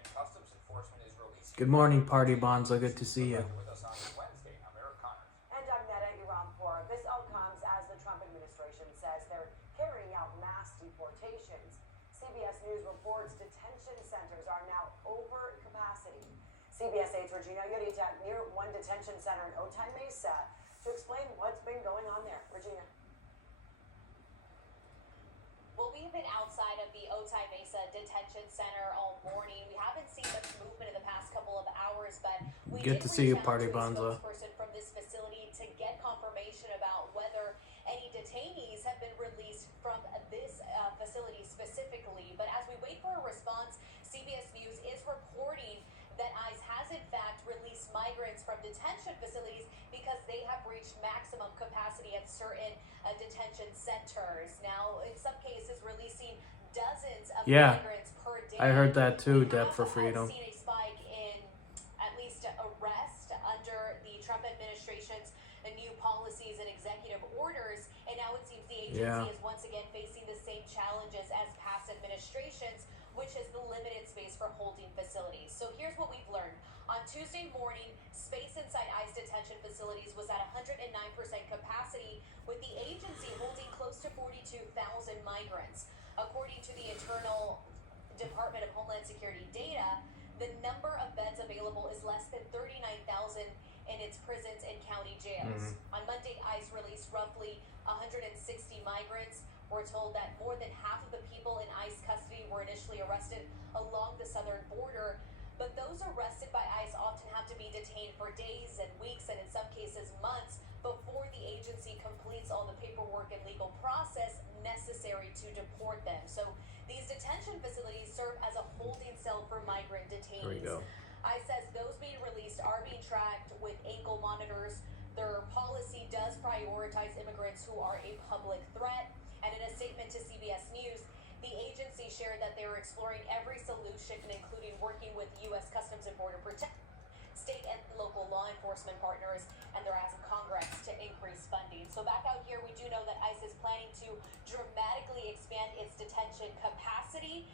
and Customs Enforcement is releasing. Good morning, Party Bonzo. Good to see you. With us on Wednesday. I'm Eric Connors. And I'm Neda Iranpour. This all comes as the Trump administration says they're carrying out mass deportations. CBS News reports detention centers are now over capacity. CBS 8's Regina Yorita near one detention center in Otay Mesa to explain what's been going on there. Regina. Well, we've been outside of the Otay Mesa Detention Center all morning. We haven't seen much movement in the past couple of hours, but we Good did to see you, reach out Party to a Bonzo. spokesperson from this facility to get confirmation about whether any detainees have been released from this facility specifically. But as we wait for a response, CBS News is reporting that ICE has in fact released migrants from detention facilities because they have reached maximum capacity at certain detention centers. Now, in some cases, releasing dozens of migrants per day. I heard that too, Deb for Freedom. We've seen a spike in at least arrest under the Trump administration's new policies and executive orders, and now it seems the agency is once again facing the same challenges as past administrations, which is the limited space for holding facilities. So here's what we've learned. On Tuesday morning, space inside ICE detention facilities was at 109% capacity, with the agency holding close to 42,000 migrants. According to the internal Department of Homeland Security data, the number of beds available is less than 39,000 in its prisons and county jails. On Monday, ICE released roughly 160 migrants. We're told that more than half of the people in ICE custody were initially arrested along the southern border, but those arrested by ICE often have to be detained for days and weeks, and in some cases months, before the agency completes all the paperwork and legal process necessary to deport them. So these detention facilities serve as a holding cell for migrant detainees. There we go. ICE says those being released are being tracked with ankle monitors. Their policy does prioritize immigrants who are a public threat. And in a statement to CBS News, the agency shared that they were exploring every solution, including working with U.S. Customs and Border Protection, state and local law enforcement partners, and they're asking Congress to increase funding. So back out here, we do know that ICE is planning to dramatically expand its detention capacity,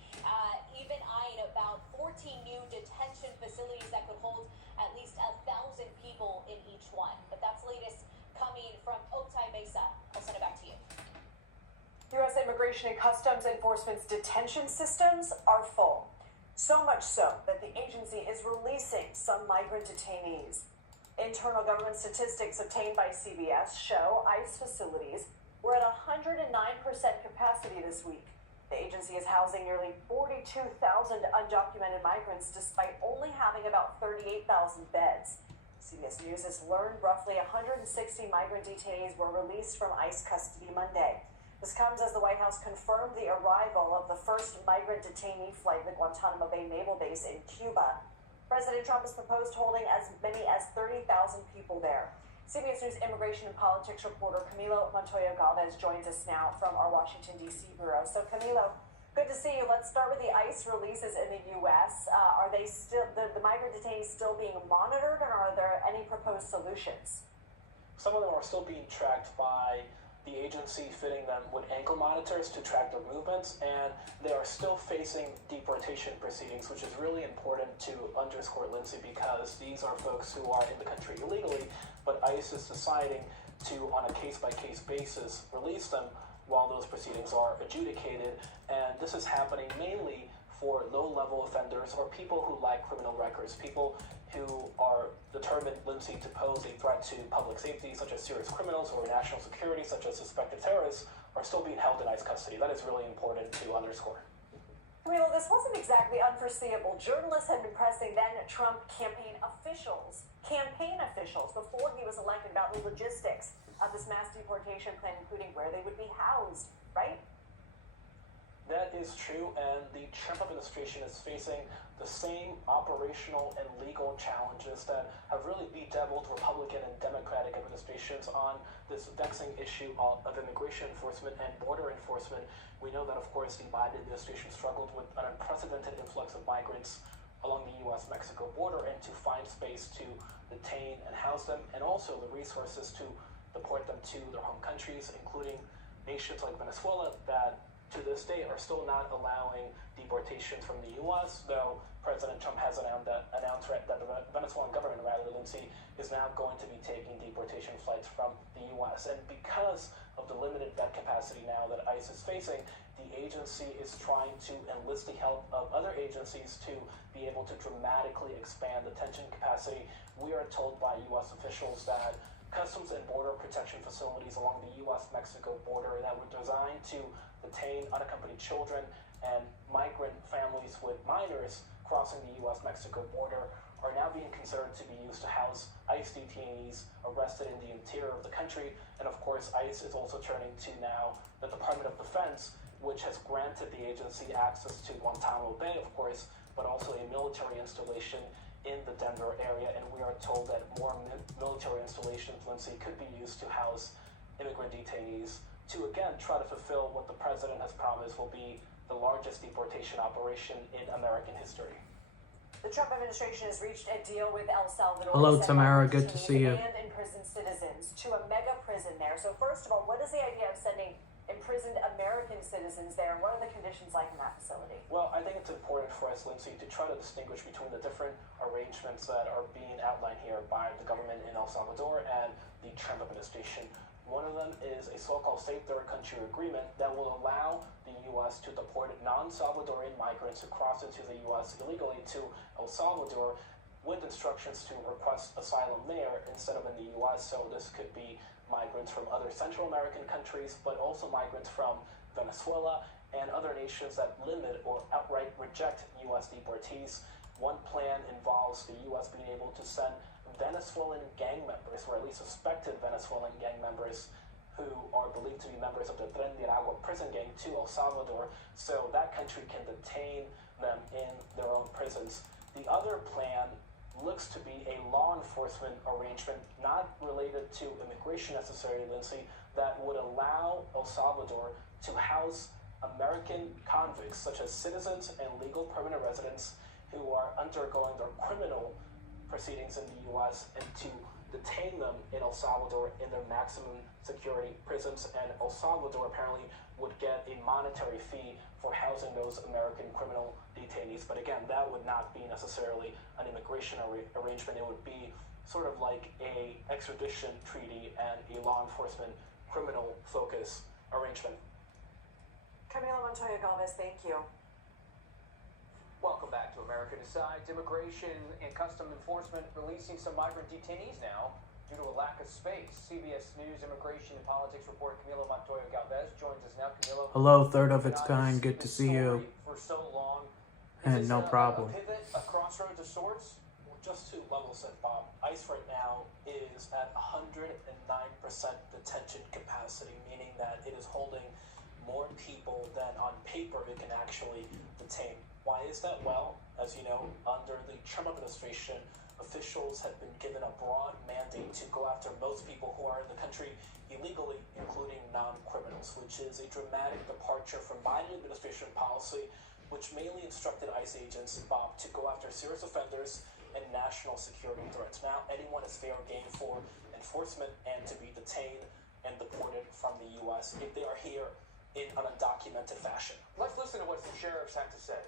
even eyeing about 14 new detention facilities that could hold at least 1,000 people in each one. But that's latest coming from Otay Mesa. I'll send it back to you. U.S. Immigration and Customs Enforcement's detention systems are full. So much so that the agency is releasing some migrant detainees. Internal government statistics obtained by CBS show ICE facilities were at 109% capacity this week. The agency is housing nearly 42,000 undocumented migrants despite only having about 38,000 beds. CBS News has learned roughly 160 migrant detainees were released from ICE custody Monday. This comes as the White House confirmed the arrival of the first migrant detainee flight at the Guantanamo Bay Naval Base in Cuba. President Trump has proposed holding as many as 30,000 people there. CBS News immigration and politics reporter Camilo Montoya Galvez joins us now from our Washington, D.C. bureau. So, Camilo, good to see you. Let's start with the ICE releases in the U.S. Are they still, the migrant detainees still being monitored, and are there any proposed solutions? Some of them are still being tracked by the agency fitting them with ankle monitors to track their movements, and they are still facing deportation proceedings, which is really important to underscore, Lindsay, because these are folks who are in the country illegally, but ICE is deciding to, on a case-by-case basis, release them while those proceedings are adjudicated. And this is happening mainly for low-level offenders or people who lack criminal records, people who are determined, Lindsay, to pose a threat to public safety, such as serious criminals, or national security, such as suspected terrorists, are still being held in ICE custody. That is really important to underscore. Camilo, this wasn't exactly unforeseeable. Journalists had been pressing then Trump campaign officials, before he was elected about the logistics of this mass deportation plan, including where they would be housed, right? That is true, and the Trump administration is facing the same operational and legal challenges that have really bedeviled Republican and Democratic administrations on this vexing issue of immigration enforcement and border enforcement. We know that, of course, the Biden administration struggled with an unprecedented influx of migrants along the U.S.-Mexico border, and to find space to detain and house them, and also the resources to deport them to their home countries, including nations like Venezuela that to this day are still not allowing deportation from the U.S., though President Trump has announced that the Venezuelan government, Lindsay, is now going to be taking deportation flights from the U.S. And because of the limited bed capacity now that ICE is facing, the agency is trying to enlist the help of other agencies to be able to dramatically expand detention capacity. We are told by U.S. officials that Customs and Border Protection facilities along the U.S.-Mexico border that were designed to detain unaccompanied children and migrant families with minors crossing the U.S.-Mexico border are now being considered to be used to house ICE detainees arrested in the interior of the country. And of course, ICE is also turning to now the Department of Defense, which has granted the agency access to Guantanamo Bay, of course, but also a military installation in the Denver area. And we are told that more military installations, Lindsay, could be used to house immigrant detainees to, again, try to fulfill what the president has promised will be the largest deportation operation in American history. The Trump administration has reached a deal with El Salvador. Hello, Tamara. Good to see you. And imprisoned citizens to a mega prison there. So first of all, what is the idea of sending imprisoned American citizens there? What are the conditions like in that facility? Well, I think it's important for us, Lindsay, to try to distinguish between the different arrangements that are being outlined here by the government in El Salvador and the Trump administration. One of them is a so-called Safe Third Country Agreement that will allow the U.S. to deport non-Salvadorian migrants who cross into the U.S. illegally to El Salvador with instructions to request asylum there instead of in the U.S. So this could be migrants from other Central American countries, but also migrants from Venezuela and other nations that limit or outright reject U.S. deportees. One plan involves the U.S. being able to send Venezuelan gang members, or at least suspected Venezuelan gang members, who are believed to be members of the Tren de Aragua prison gang to El Salvador, so that country can detain them in their own prisons. The other plan looks to be a law enforcement arrangement, not related to immigration necessarily, Lindsay, that would allow El Salvador to house American convicts, such as citizens and legal permanent residents who are undergoing their criminal proceedings in the U.S. and to detain them in El Salvador in their maximum security prisons. And El Salvador apparently would get a monetary fee for housing those American criminal detainees. But again, that would not be necessarily an immigration arrangement. It would be sort of like a extradition treaty and a law enforcement criminal focus arrangement. Camilo Montoya Galvez, thank you. Welcome back to America Decides. Immigration and Customs Enforcement releasing some migrant detainees now due to a lack of space. CBS News immigration and politics reporter Camilo Montoya Galvez joins us now. Camilo, hello, third of its kind. Good to see you. For so long. And no problem. A pivot, a crossroads of sorts? Well, just to level set, Bob, ICE right now is at 109% detention capacity, meaning that it is holding more people than on paper it can actually detain. Why is that? Well, as you know, under the Trump administration, officials have been given a broad mandate to go after most people who are in the country illegally, including non-criminals, which is a dramatic departure from Biden administration policy, which mainly instructed ICE agents, Bob, to go after serious offenders and national security threats. Now, anyone is fair game for enforcement and to be detained and deported from the U.S. if they are here in an undocumented fashion. Let's listen to what some sheriffs have to say.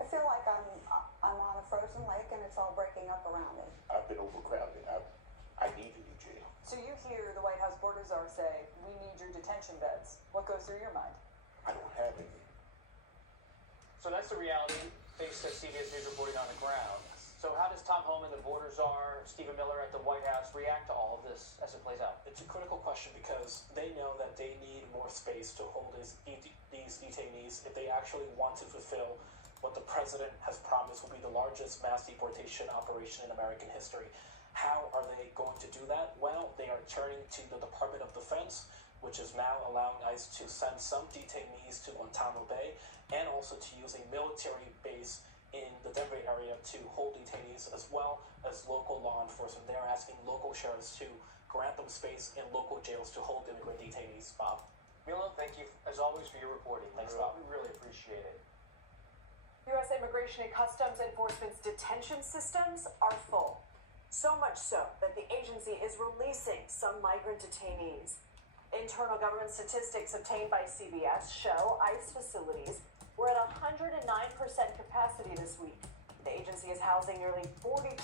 I feel like I'm on a frozen lake and it's all breaking up around me. I've been overcrowded. I need a new jail. So you hear the White House border czar say, we need your detention beds. What goes through your mind? I don't have any. So that's the reality faced at CBS News reporting on the ground. So how does Tom Homan, the border czar, Stephen Miller at the White House react to all of this as it plays out? It's a critical question because they know that they need more space to hold these detainees if they actually want to fulfill what the president has promised will be the largest mass deportation operation in American history. How are they going to do that? Well, they are turning to the Department of Defense, which is now allowing ICE to send some detainees to Guantanamo Bay and also to use a military base in the Denver area to hold detainees, as well as local law enforcement. They're asking local sheriffs to grant them space in local jails to hold immigrant detainees. Bob. Milo, thank you as always for your reporting. Thanks, Bob. We really appreciate it. U.S. Immigration and Customs Enforcement's detention systems are full. So much so that the agency is releasing some migrant detainees. Internal government statistics obtained by CBS show ICE facilities were at 109% capacity this week. The agency is housing nearly 42,000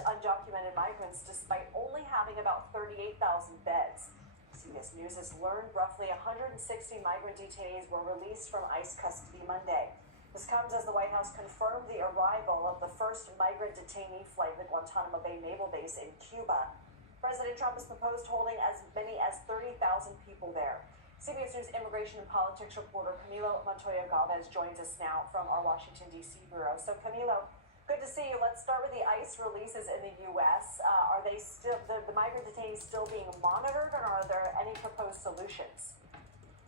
undocumented migrants despite only having about 38,000 beds. CBS News has learned roughly 160 migrant detainees were released from ICE custody Monday. This comes as the White House confirmed the arrival of the first migrant detainee flight at the Guantanamo Bay Naval Base in Cuba. President Trump has proposed holding as many as 30,000 people there. CBS News immigration and politics reporter Camilo Montoya Galvez joins us now from our Washington, D.C. bureau. So, Camilo, good to see you. Let's start with the ICE releases in the U.S. Are they still, the migrant detainees still being monitored, or are there any proposed solutions?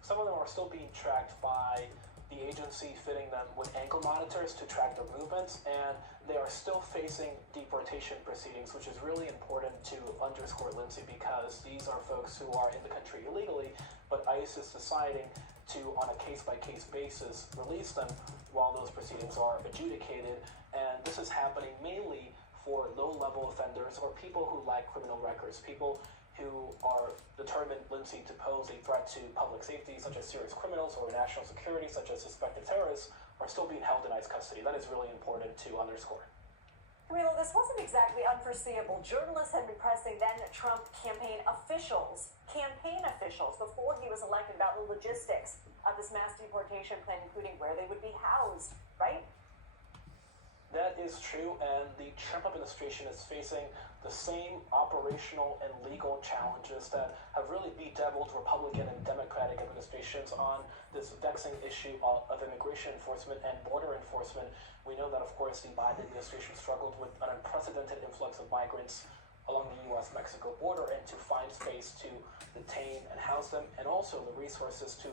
Some of them are still being tracked by the agency, fitting them with ankle monitors to track their movements, and they are still facing deportation proceedings, which is really important to underscore, Lindsay, because these are folks who are in the country illegally, but ICE is deciding to, on a case-by-case basis, release them while those proceedings are adjudicated, and this is happening mainly for low-level offenders or people who lack criminal records, people who are determined, Lindsay, to pose a threat to public safety, such as serious criminals, or national security, such as suspected terrorists, are still being held in ICE custody. That is really important to underscore. Camilo, this wasn't exactly unforeseeable. Journalists had been pressing then Trump campaign officials, before he was elected about the logistics of this mass deportation plan, including where they would be housed, right? That is true, and the Trump administration is facing the same operational and legal challenges that have really bedeviled Republican and Democratic administrations on this vexing issue of immigration enforcement and border enforcement. We know that, of course, the Biden administration struggled with an unprecedented influx of migrants along the U.S.-Mexico border, and to find space to detain and house them, and also the resources to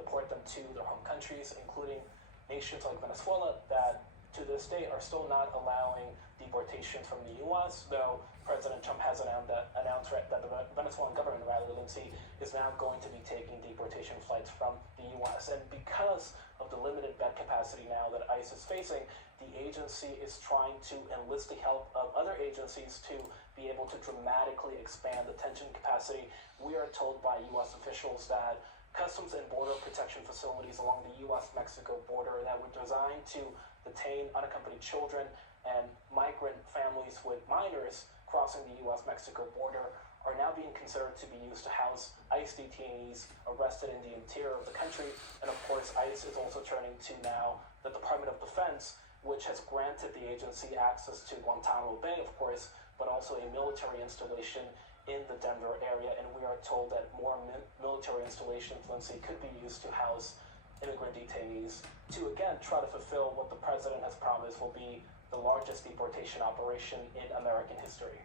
deport them to their home countries, including nations like Venezuela that to this day are still not allowing deportation from the U.S., though President Trump has announced that the Venezuelan government, Lindsay, is now going to be taking deportation flights from the U.S. And because of the limited bed capacity now that ICE is facing, the agency is trying to enlist the help of other agencies to be able to dramatically expand detention capacity. We are told by U.S. officials that Customs and Border Protection facilities along the U.S.-Mexico border that were designed to detain unaccompanied children and migrant families with minors crossing the U.S.-Mexico border are now being considered to be used to house ICE detainees arrested in the interior of the country. And of course, ICE is also turning to now the Department of Defense, which has granted the agency access to Guantanamo Bay, of course, but also a military installation in the Denver area. And we are told that more military installations, Lindsay, could be used to house immigrant detainees to, again, try to fulfill what the president has promised will be the largest deportation operation in American history.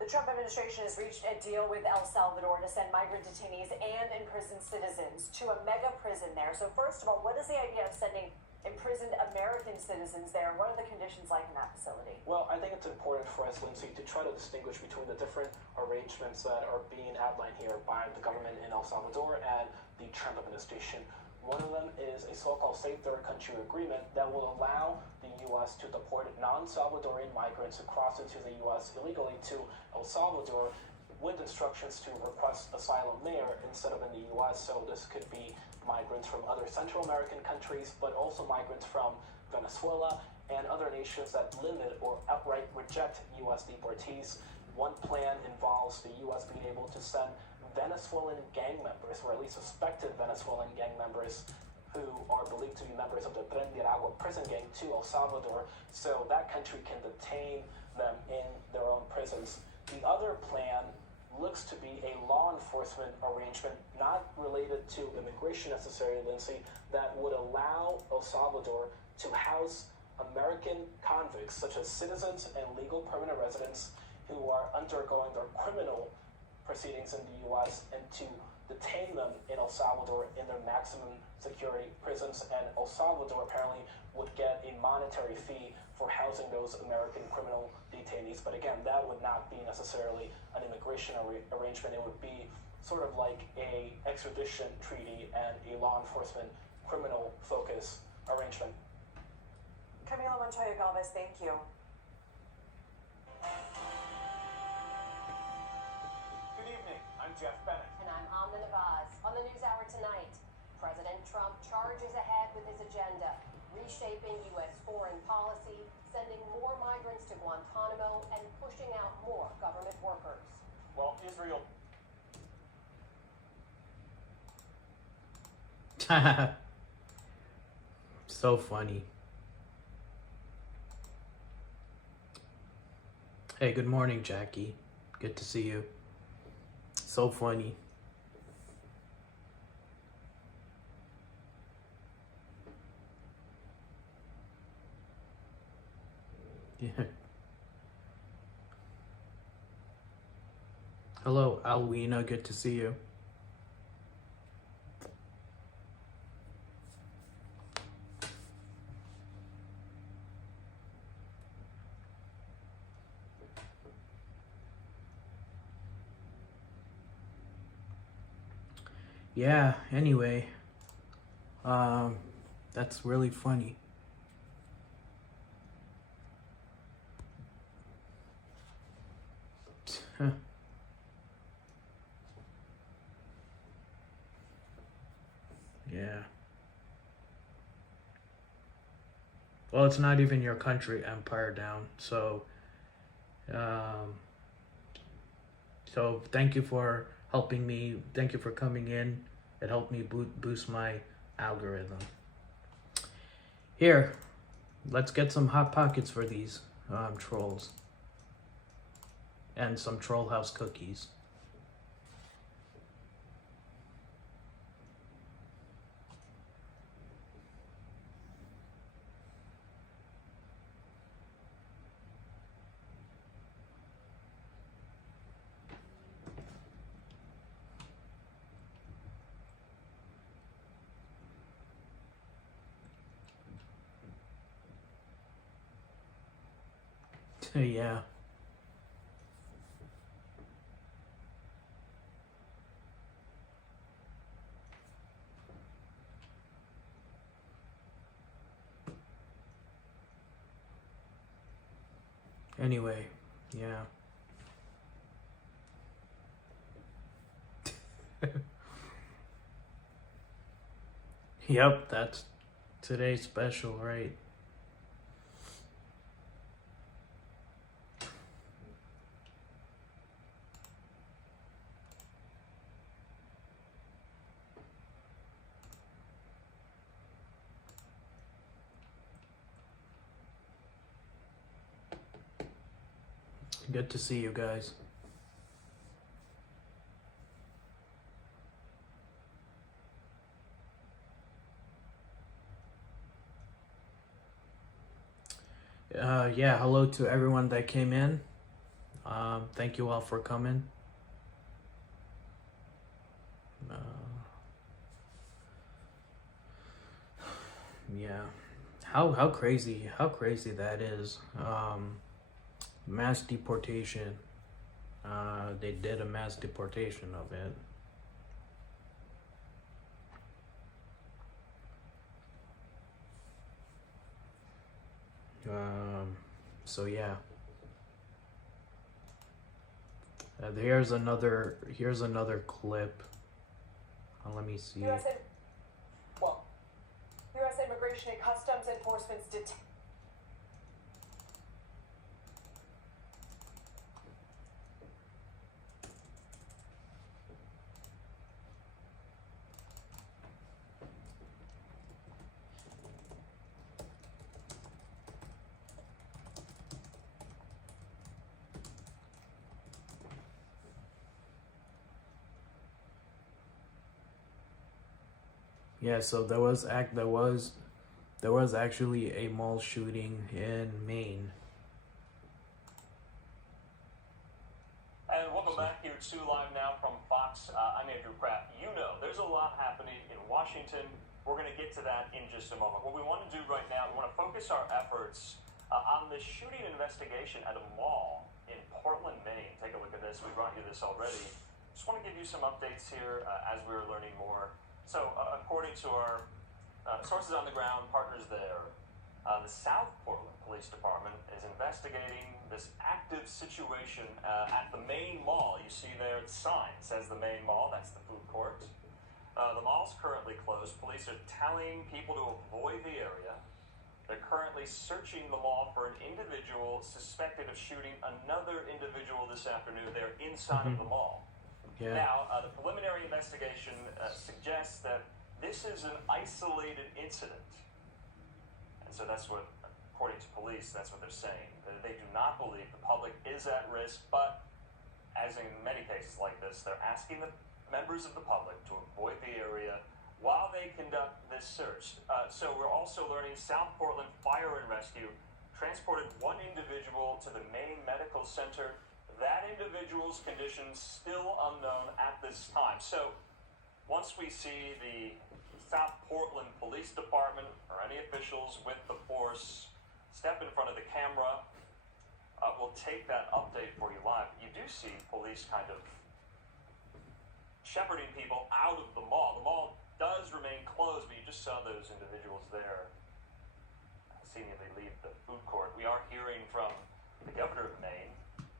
The Trump administration has reached a deal with El Salvador to send migrant detainees and imprisoned citizens to a mega prison there. So first of all, what is the idea of sending imprisoned American citizens there? What are the conditions like in that facility? Well, I think it's important for us, Lindsay, to try to distinguish between the different arrangements that are being outlined here by the government in El Salvador and the Trump administration. One of them is a so-called Safe Third Country Agreement that will allow the U.S. to deport non-Salvadorian migrants who cross into the U.S. illegally to El Salvador with instructions to request asylum there instead of in the U.S. So this could be migrants from other Central American countries, but also migrants from Venezuela and other nations that limit or outright reject U.S. deportees. One plan involves the U.S. being able to send Venezuelan gang members, or at least suspected Venezuelan gang members, who are believed to be members of the Tren de Aragua prison gang to El Salvador, so that country can detain them in their own prisons. The other plan looks to be a law enforcement arrangement, not related to immigration necessarily, Lindsay, that would allow El Salvador to house American convicts, such as citizens and legal permanent residents who are undergoing their criminal proceedings in the U.S. and to detain them in El Salvador in their maximum security prisons. And El Salvador apparently would get a monetary fee for housing those American criminal detainees. But again, that would not be necessarily an immigration arrangement. It would be sort of like a extradition treaty and a law enforcement criminal focus arrangement. Camila Montoya Galvez, thank you. Good evening. I'm Jeff Bennett. And I'm Amna Navaz. On the NewsHour tonight, President Trump charges ahead with his agenda, reshaping U.S. foreign policy, sending more migrants to Guantanamo, and pushing out more government workers. Well, Israel. So funny. Hey, good morning, Jackie. Good to see you. So funny. Yeah. Hello, Alwina. Good to see you. Yeah, anyway, that's really funny. Yeah. Well, it's not even your country, Empire Down. So thank you for helping me. Thank you for coming in. It helped me boost my algorithm. Here, let's get some hot pockets for these trolls. And some Troll House cookies. Yeah. Anyway, yeah. Yep, that's today's special, right? Good to see you guys. Yeah, hello to everyone that came in. Thank you all for coming. Yeah, how crazy that is. Mass deportation. They did a mass deportation of it. So yeah. Here's another clip. Let me see. U.S. Immigration and Customs Enforcement's Yeah, so there was actually a mall shooting in Maine. And welcome back here to Live Now from Fox. I'm Andrew Kraft. You know, there's a lot happening in Washington. We're going to get to that in just a moment. What we want to do right now, we want to focus our efforts on this shooting investigation at a mall in Portland, Maine. Take a look at this. We brought you this already. Just want to give you some updates here as we're learning more. So, according to our sources on the ground, partners there, the South Portland Police Department is investigating this active situation at the main mall. You see there the sign says the main mall, that's the food court. The mall's currently closed. Police are telling people to avoid the area. They're currently searching the mall for an individual suspected of shooting another individual this afternoon. They're inside of the mall. Yeah. Now, the preliminary investigation suggests that this is an isolated incident. And so that's what, according to police, that's what they're saying. They do not believe the public is at risk, but as in many cases like this, they're asking the members of the public to avoid the area while they conduct this search. So we're also learning South Portland Fire and Rescue transported one individual to the Maine Medical Center. That individual's condition still unknown at this time. So once we see the South Portland Police Department or any officials with the force step in front of the camera, we'll take that update for you live. You do see police kind of shepherding people out of the mall. The mall does remain closed, but you just saw those individuals there seemingly leave the food court. We are hearing from the governor of Maine,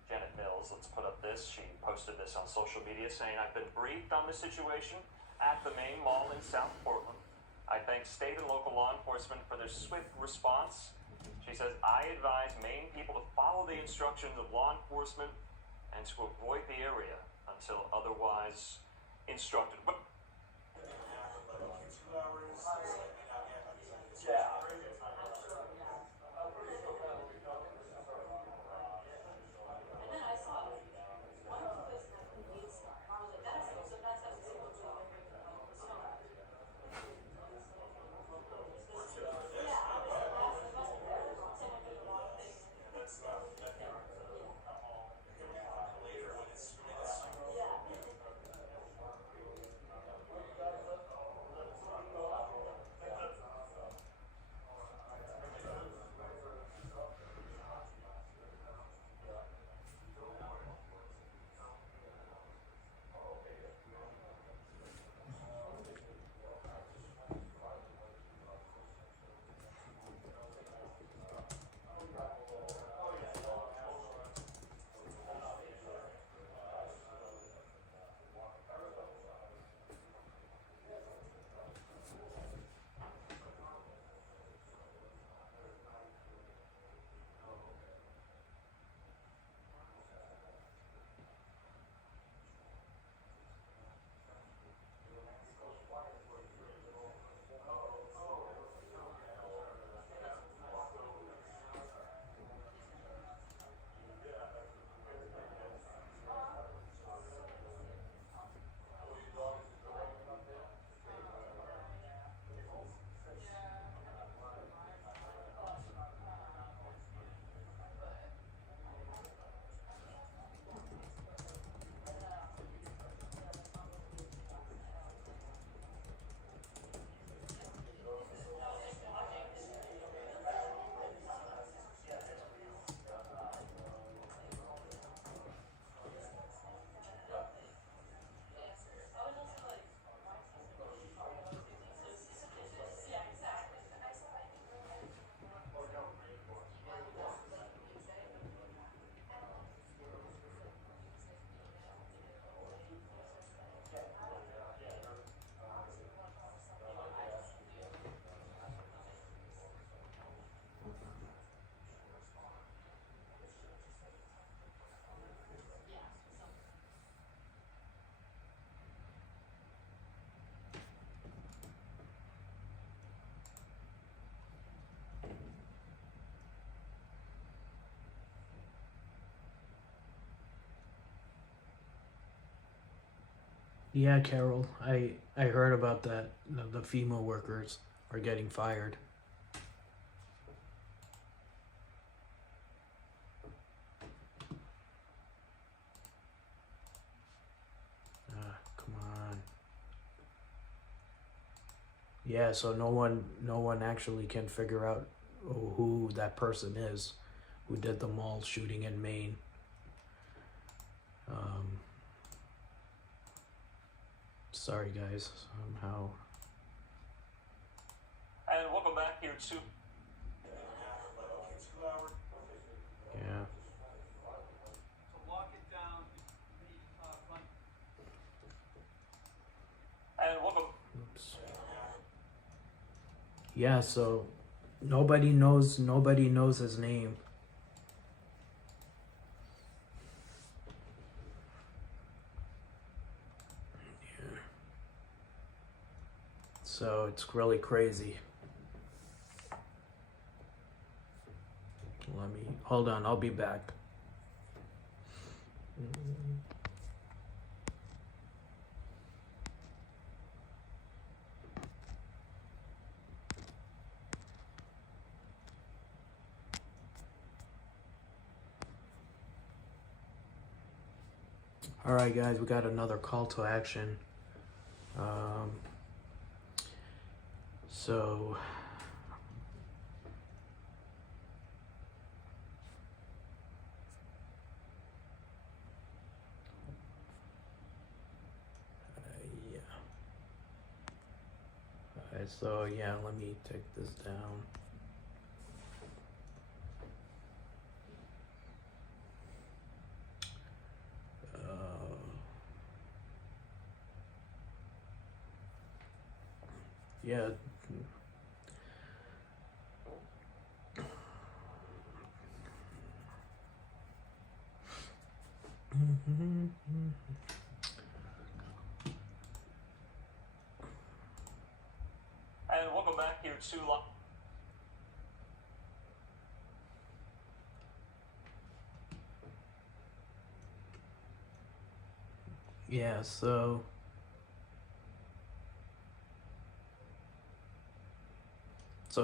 Janet Mills. Let's put up this. She posted this on social media saying, "I've been briefed on the situation at the main mall in South Portland. I thank state and local law enforcement for their swift response." She says, "I advise Maine people to follow the instructions of law enforcement and to avoid the area until otherwise instructed." Yeah. Yeah, Carol, I heard about that. The FEMA workers are getting fired. Come on. Yeah, so no one actually can figure out who that person is who did the mall shooting in Maine. Sorry guys, somehow. And welcome back here to. Yeah. And welcome. Oops. Yeah, so nobody knows his name. Yeah. So it's really crazy. Let me hold on, I'll be back. All right, guys, we got another call to action. So yeah. All right, so yeah, let me take this down. Yeah. And welcome back here to. Yeah, so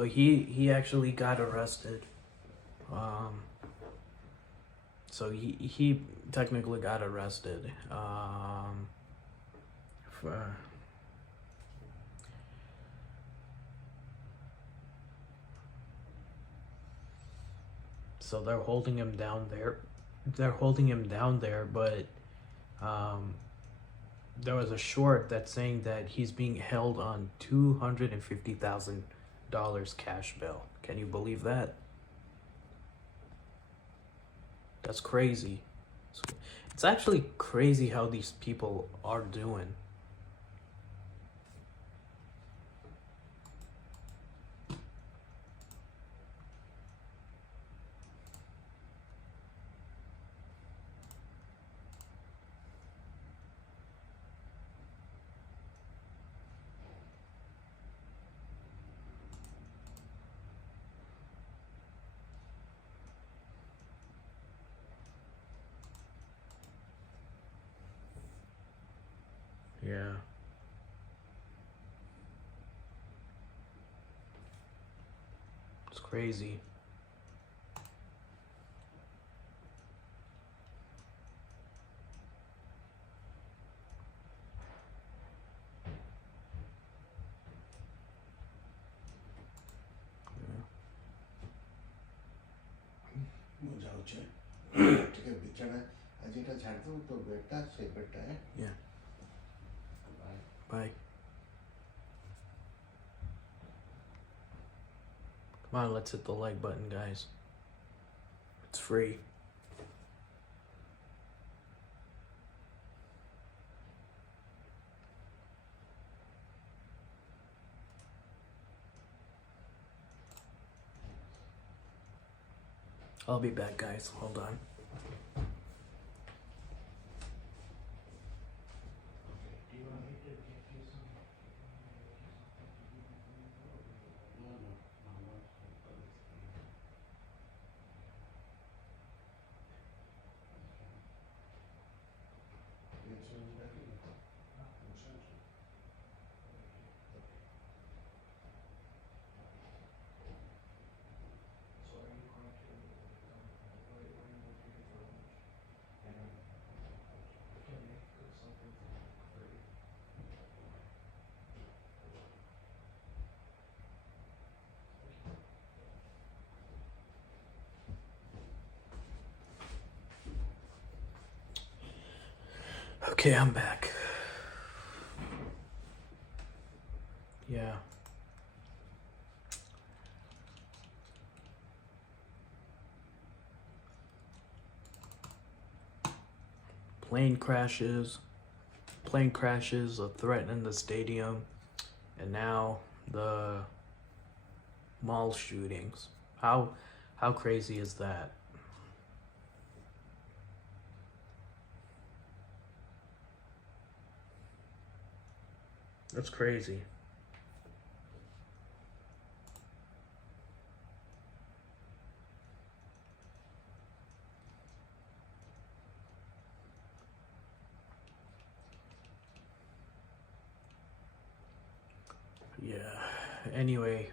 he actually got arrested. So he technically got arrested. For so they're holding him down there. But there was a short that's saying that he's being held on $250,000 cash bail. Can you believe that? That's crazy. It's actually crazy how these people are doing. Yeah. It's crazy. Yeah. Bye. Come on, let's hit the like button, guys. It's free. I'll be back, guys. Hold on. Okay, I'm back. Yeah. Plane crashes are threatening the stadium, and now the mall shootings. How crazy is that? That's crazy. Yeah. Anyway,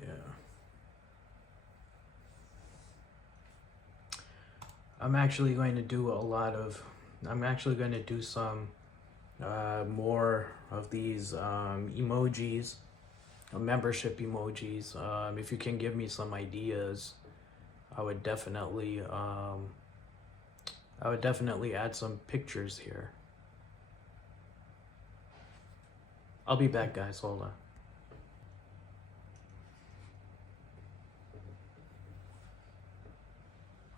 yeah. I'm actually going to do some more of these emojis, membership emojis. If you can give me some ideas, I would definitely add some pictures here. I'll be back, guys. Hold on.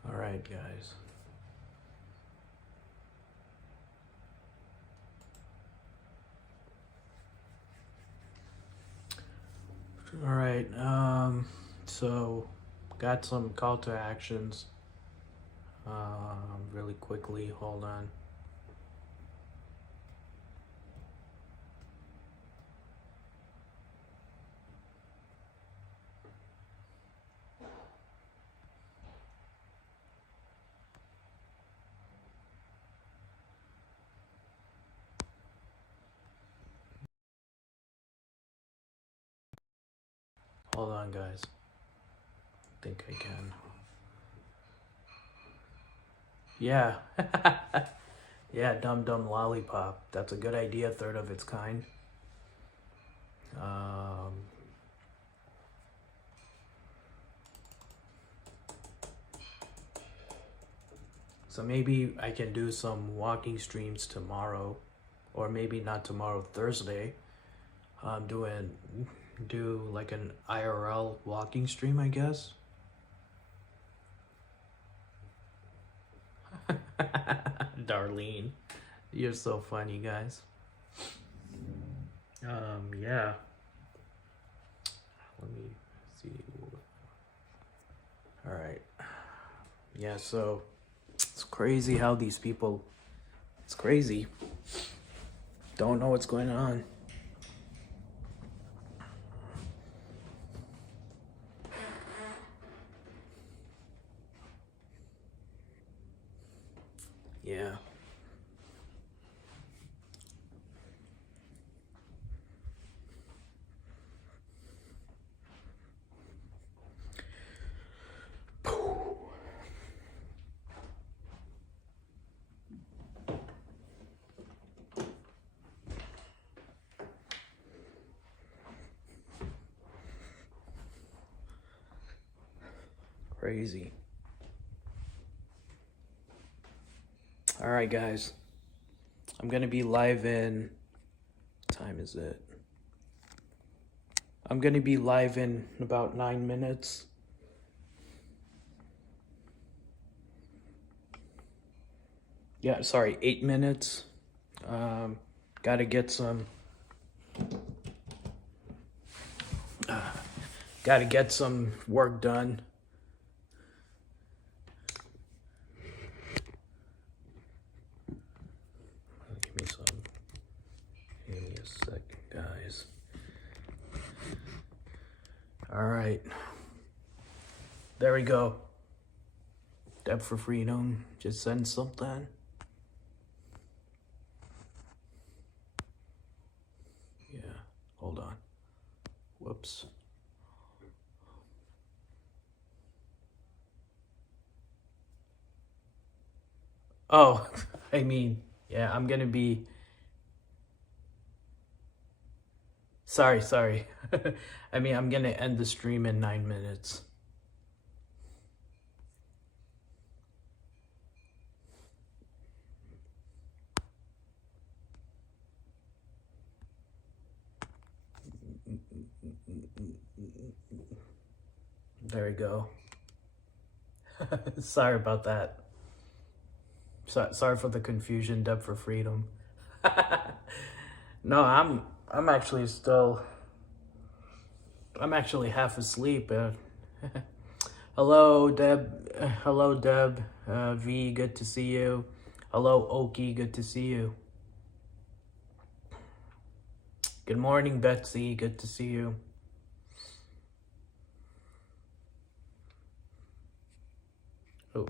All right, guys. All right. So got some call to actions. Really quickly. Hold on. Hold on, guys. I think I can. Yeah. Yeah, Dum Dum Lollipop. That's a good idea, third of its kind. So maybe I can do some walking streams tomorrow, or maybe not tomorrow, Thursday. Do like an IRL walking stream, I guess. Darlene, you're so funny, guys. Yeah. Let me see. All right. Yeah, so it's crazy how these people, it's crazy. Don't know what's going on. Yeah. Crazy. All right, guys. I'm going to be live in, what time is it? I'm going to be live in about 9 minutes. Yeah, sorry, 8 minutes. Gotta get some work done. Give me a second, guys. All right. There we go. Deb for Freedom. Just send something. Yeah. Hold on. Whoops. Oh, I mean, yeah, I'm gonna be... Sorry. I mean, I'm gonna end the stream in 9 minutes. There we go. Sorry about that. Sorry for the confusion, Deb for freedom. No, I'm actually half asleep. Hello, Deb. Hello, Deb. V, good to see you. Hello, Oki, good to see you. Good morning, Betsy, good to see you. Oh.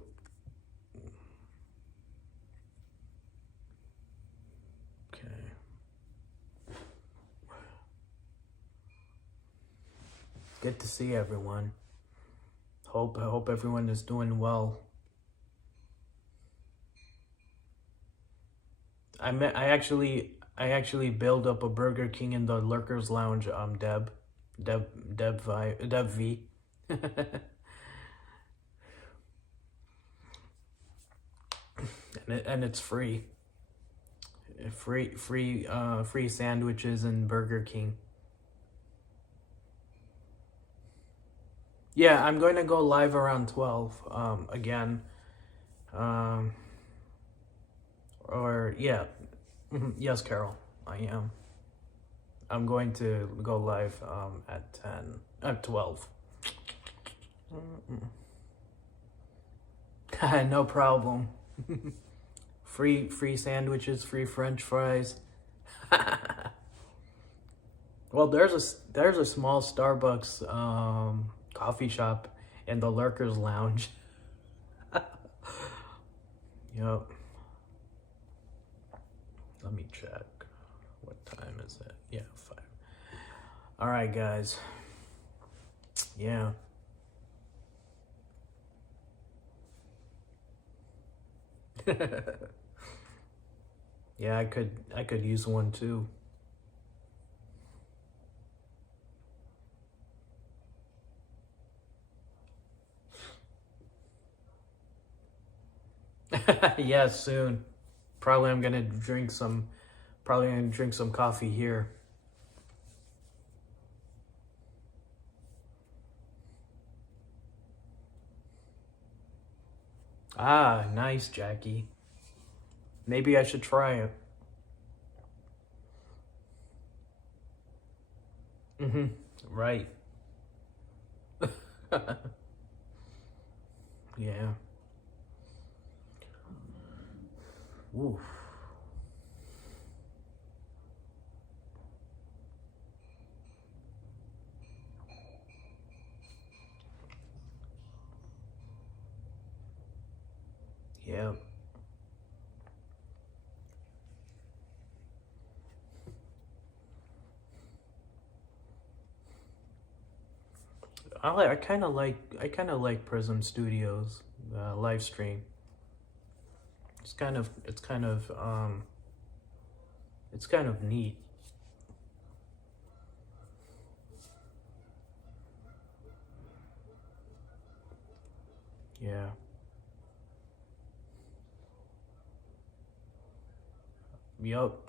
Okay. Good to see everyone. I hope everyone is doing well. I actually built up a Burger King in the Lurkers Lounge, Deb V. and it's free. Free sandwiches and Burger King. Yeah, I'm going to go live around 12 again. Or yeah. Yes, Carol, I am. I'm going to go live at 12. No problem. Free sandwiches, free French fries. Well, there's a small Starbucks coffee shop in the Lurkers Lounge. Yep. Let me check. What time is it? Yeah, 5. All right, guys. Yeah. Yeah, I could use one too. Yeah, soon. Probably I'm gonna drink some coffee here. Ah, nice, Jackie. Maybe I should try it. Right. Yeah. Oof. Yeah. I kind of like Prism Studios live stream. It's kind of neat. Yeah. Yup.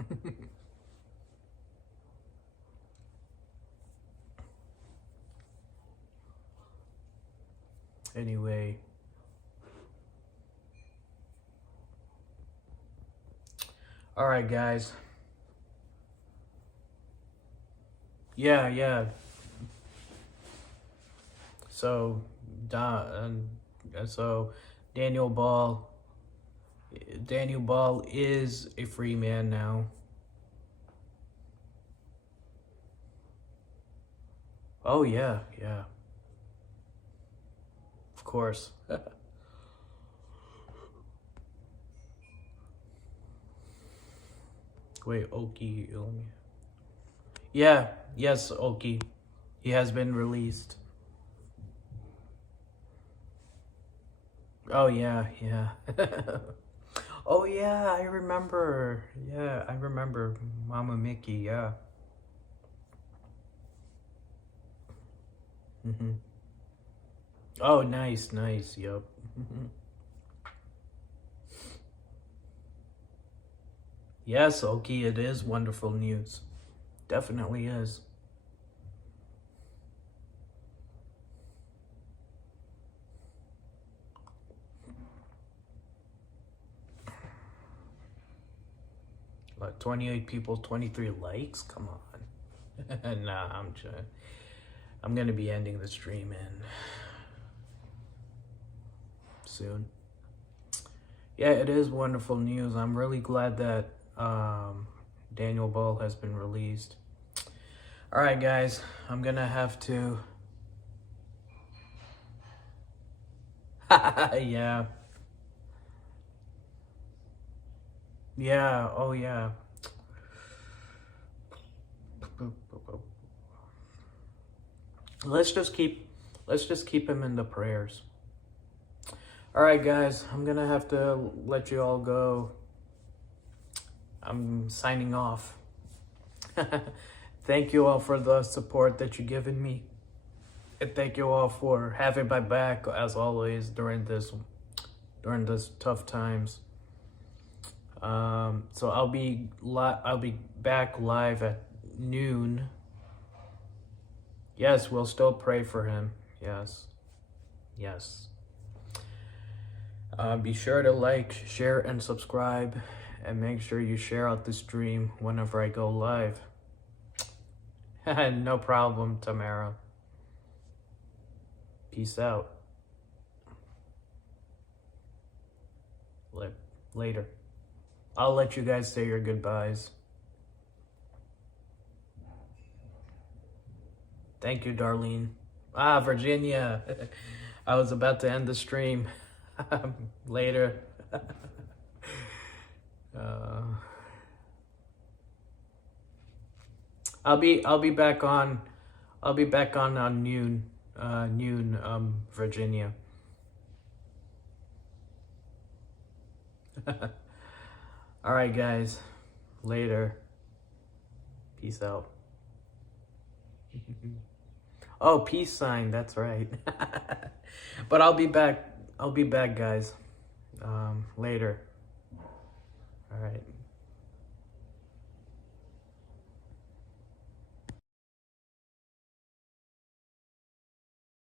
Anyway. All right, guys. Yeah. So, Daniel Ball is a free man now. Oh yeah. Of course. Wait, Oki, let me... Yeah, yes, Oki. He has been released. Oh yeah. Oh yeah, I remember. Yeah, I remember Mama Mickey, yeah. Oh, nice, nice, yep. Yes, Oki, it is wonderful news. Definitely is. Like 28 people, 23 likes? Come on. Nah, I'm gonna be ending the stream in soon. Yeah, it is wonderful news. I'm really glad that Daniel Ball has been released. All right, guys, I'm gonna have to. Yeah. Yeah. Oh, yeah. Let's just keep him in the prayers. All right, guys, I'm gonna have to let you all go. I'm signing off. Thank you all for the support that you've given me. And thank you all for having my back as always during this tough times. So I'll be back live at noon. Yes, we'll still pray for him. Yes. Yes. Be sure to like, share, and subscribe, and make sure you share out the stream whenever I go live. No problem, Tamara. Peace out. Later. I'll let you guys say your goodbyes. Thank you, Darlene. Virginia. I was about to end the stream. Later. I'll be back on noon, Virginia. All right, guys. Later. Peace out. Oh, peace sign. That's right. But I'll be back. Guys. Later. All right.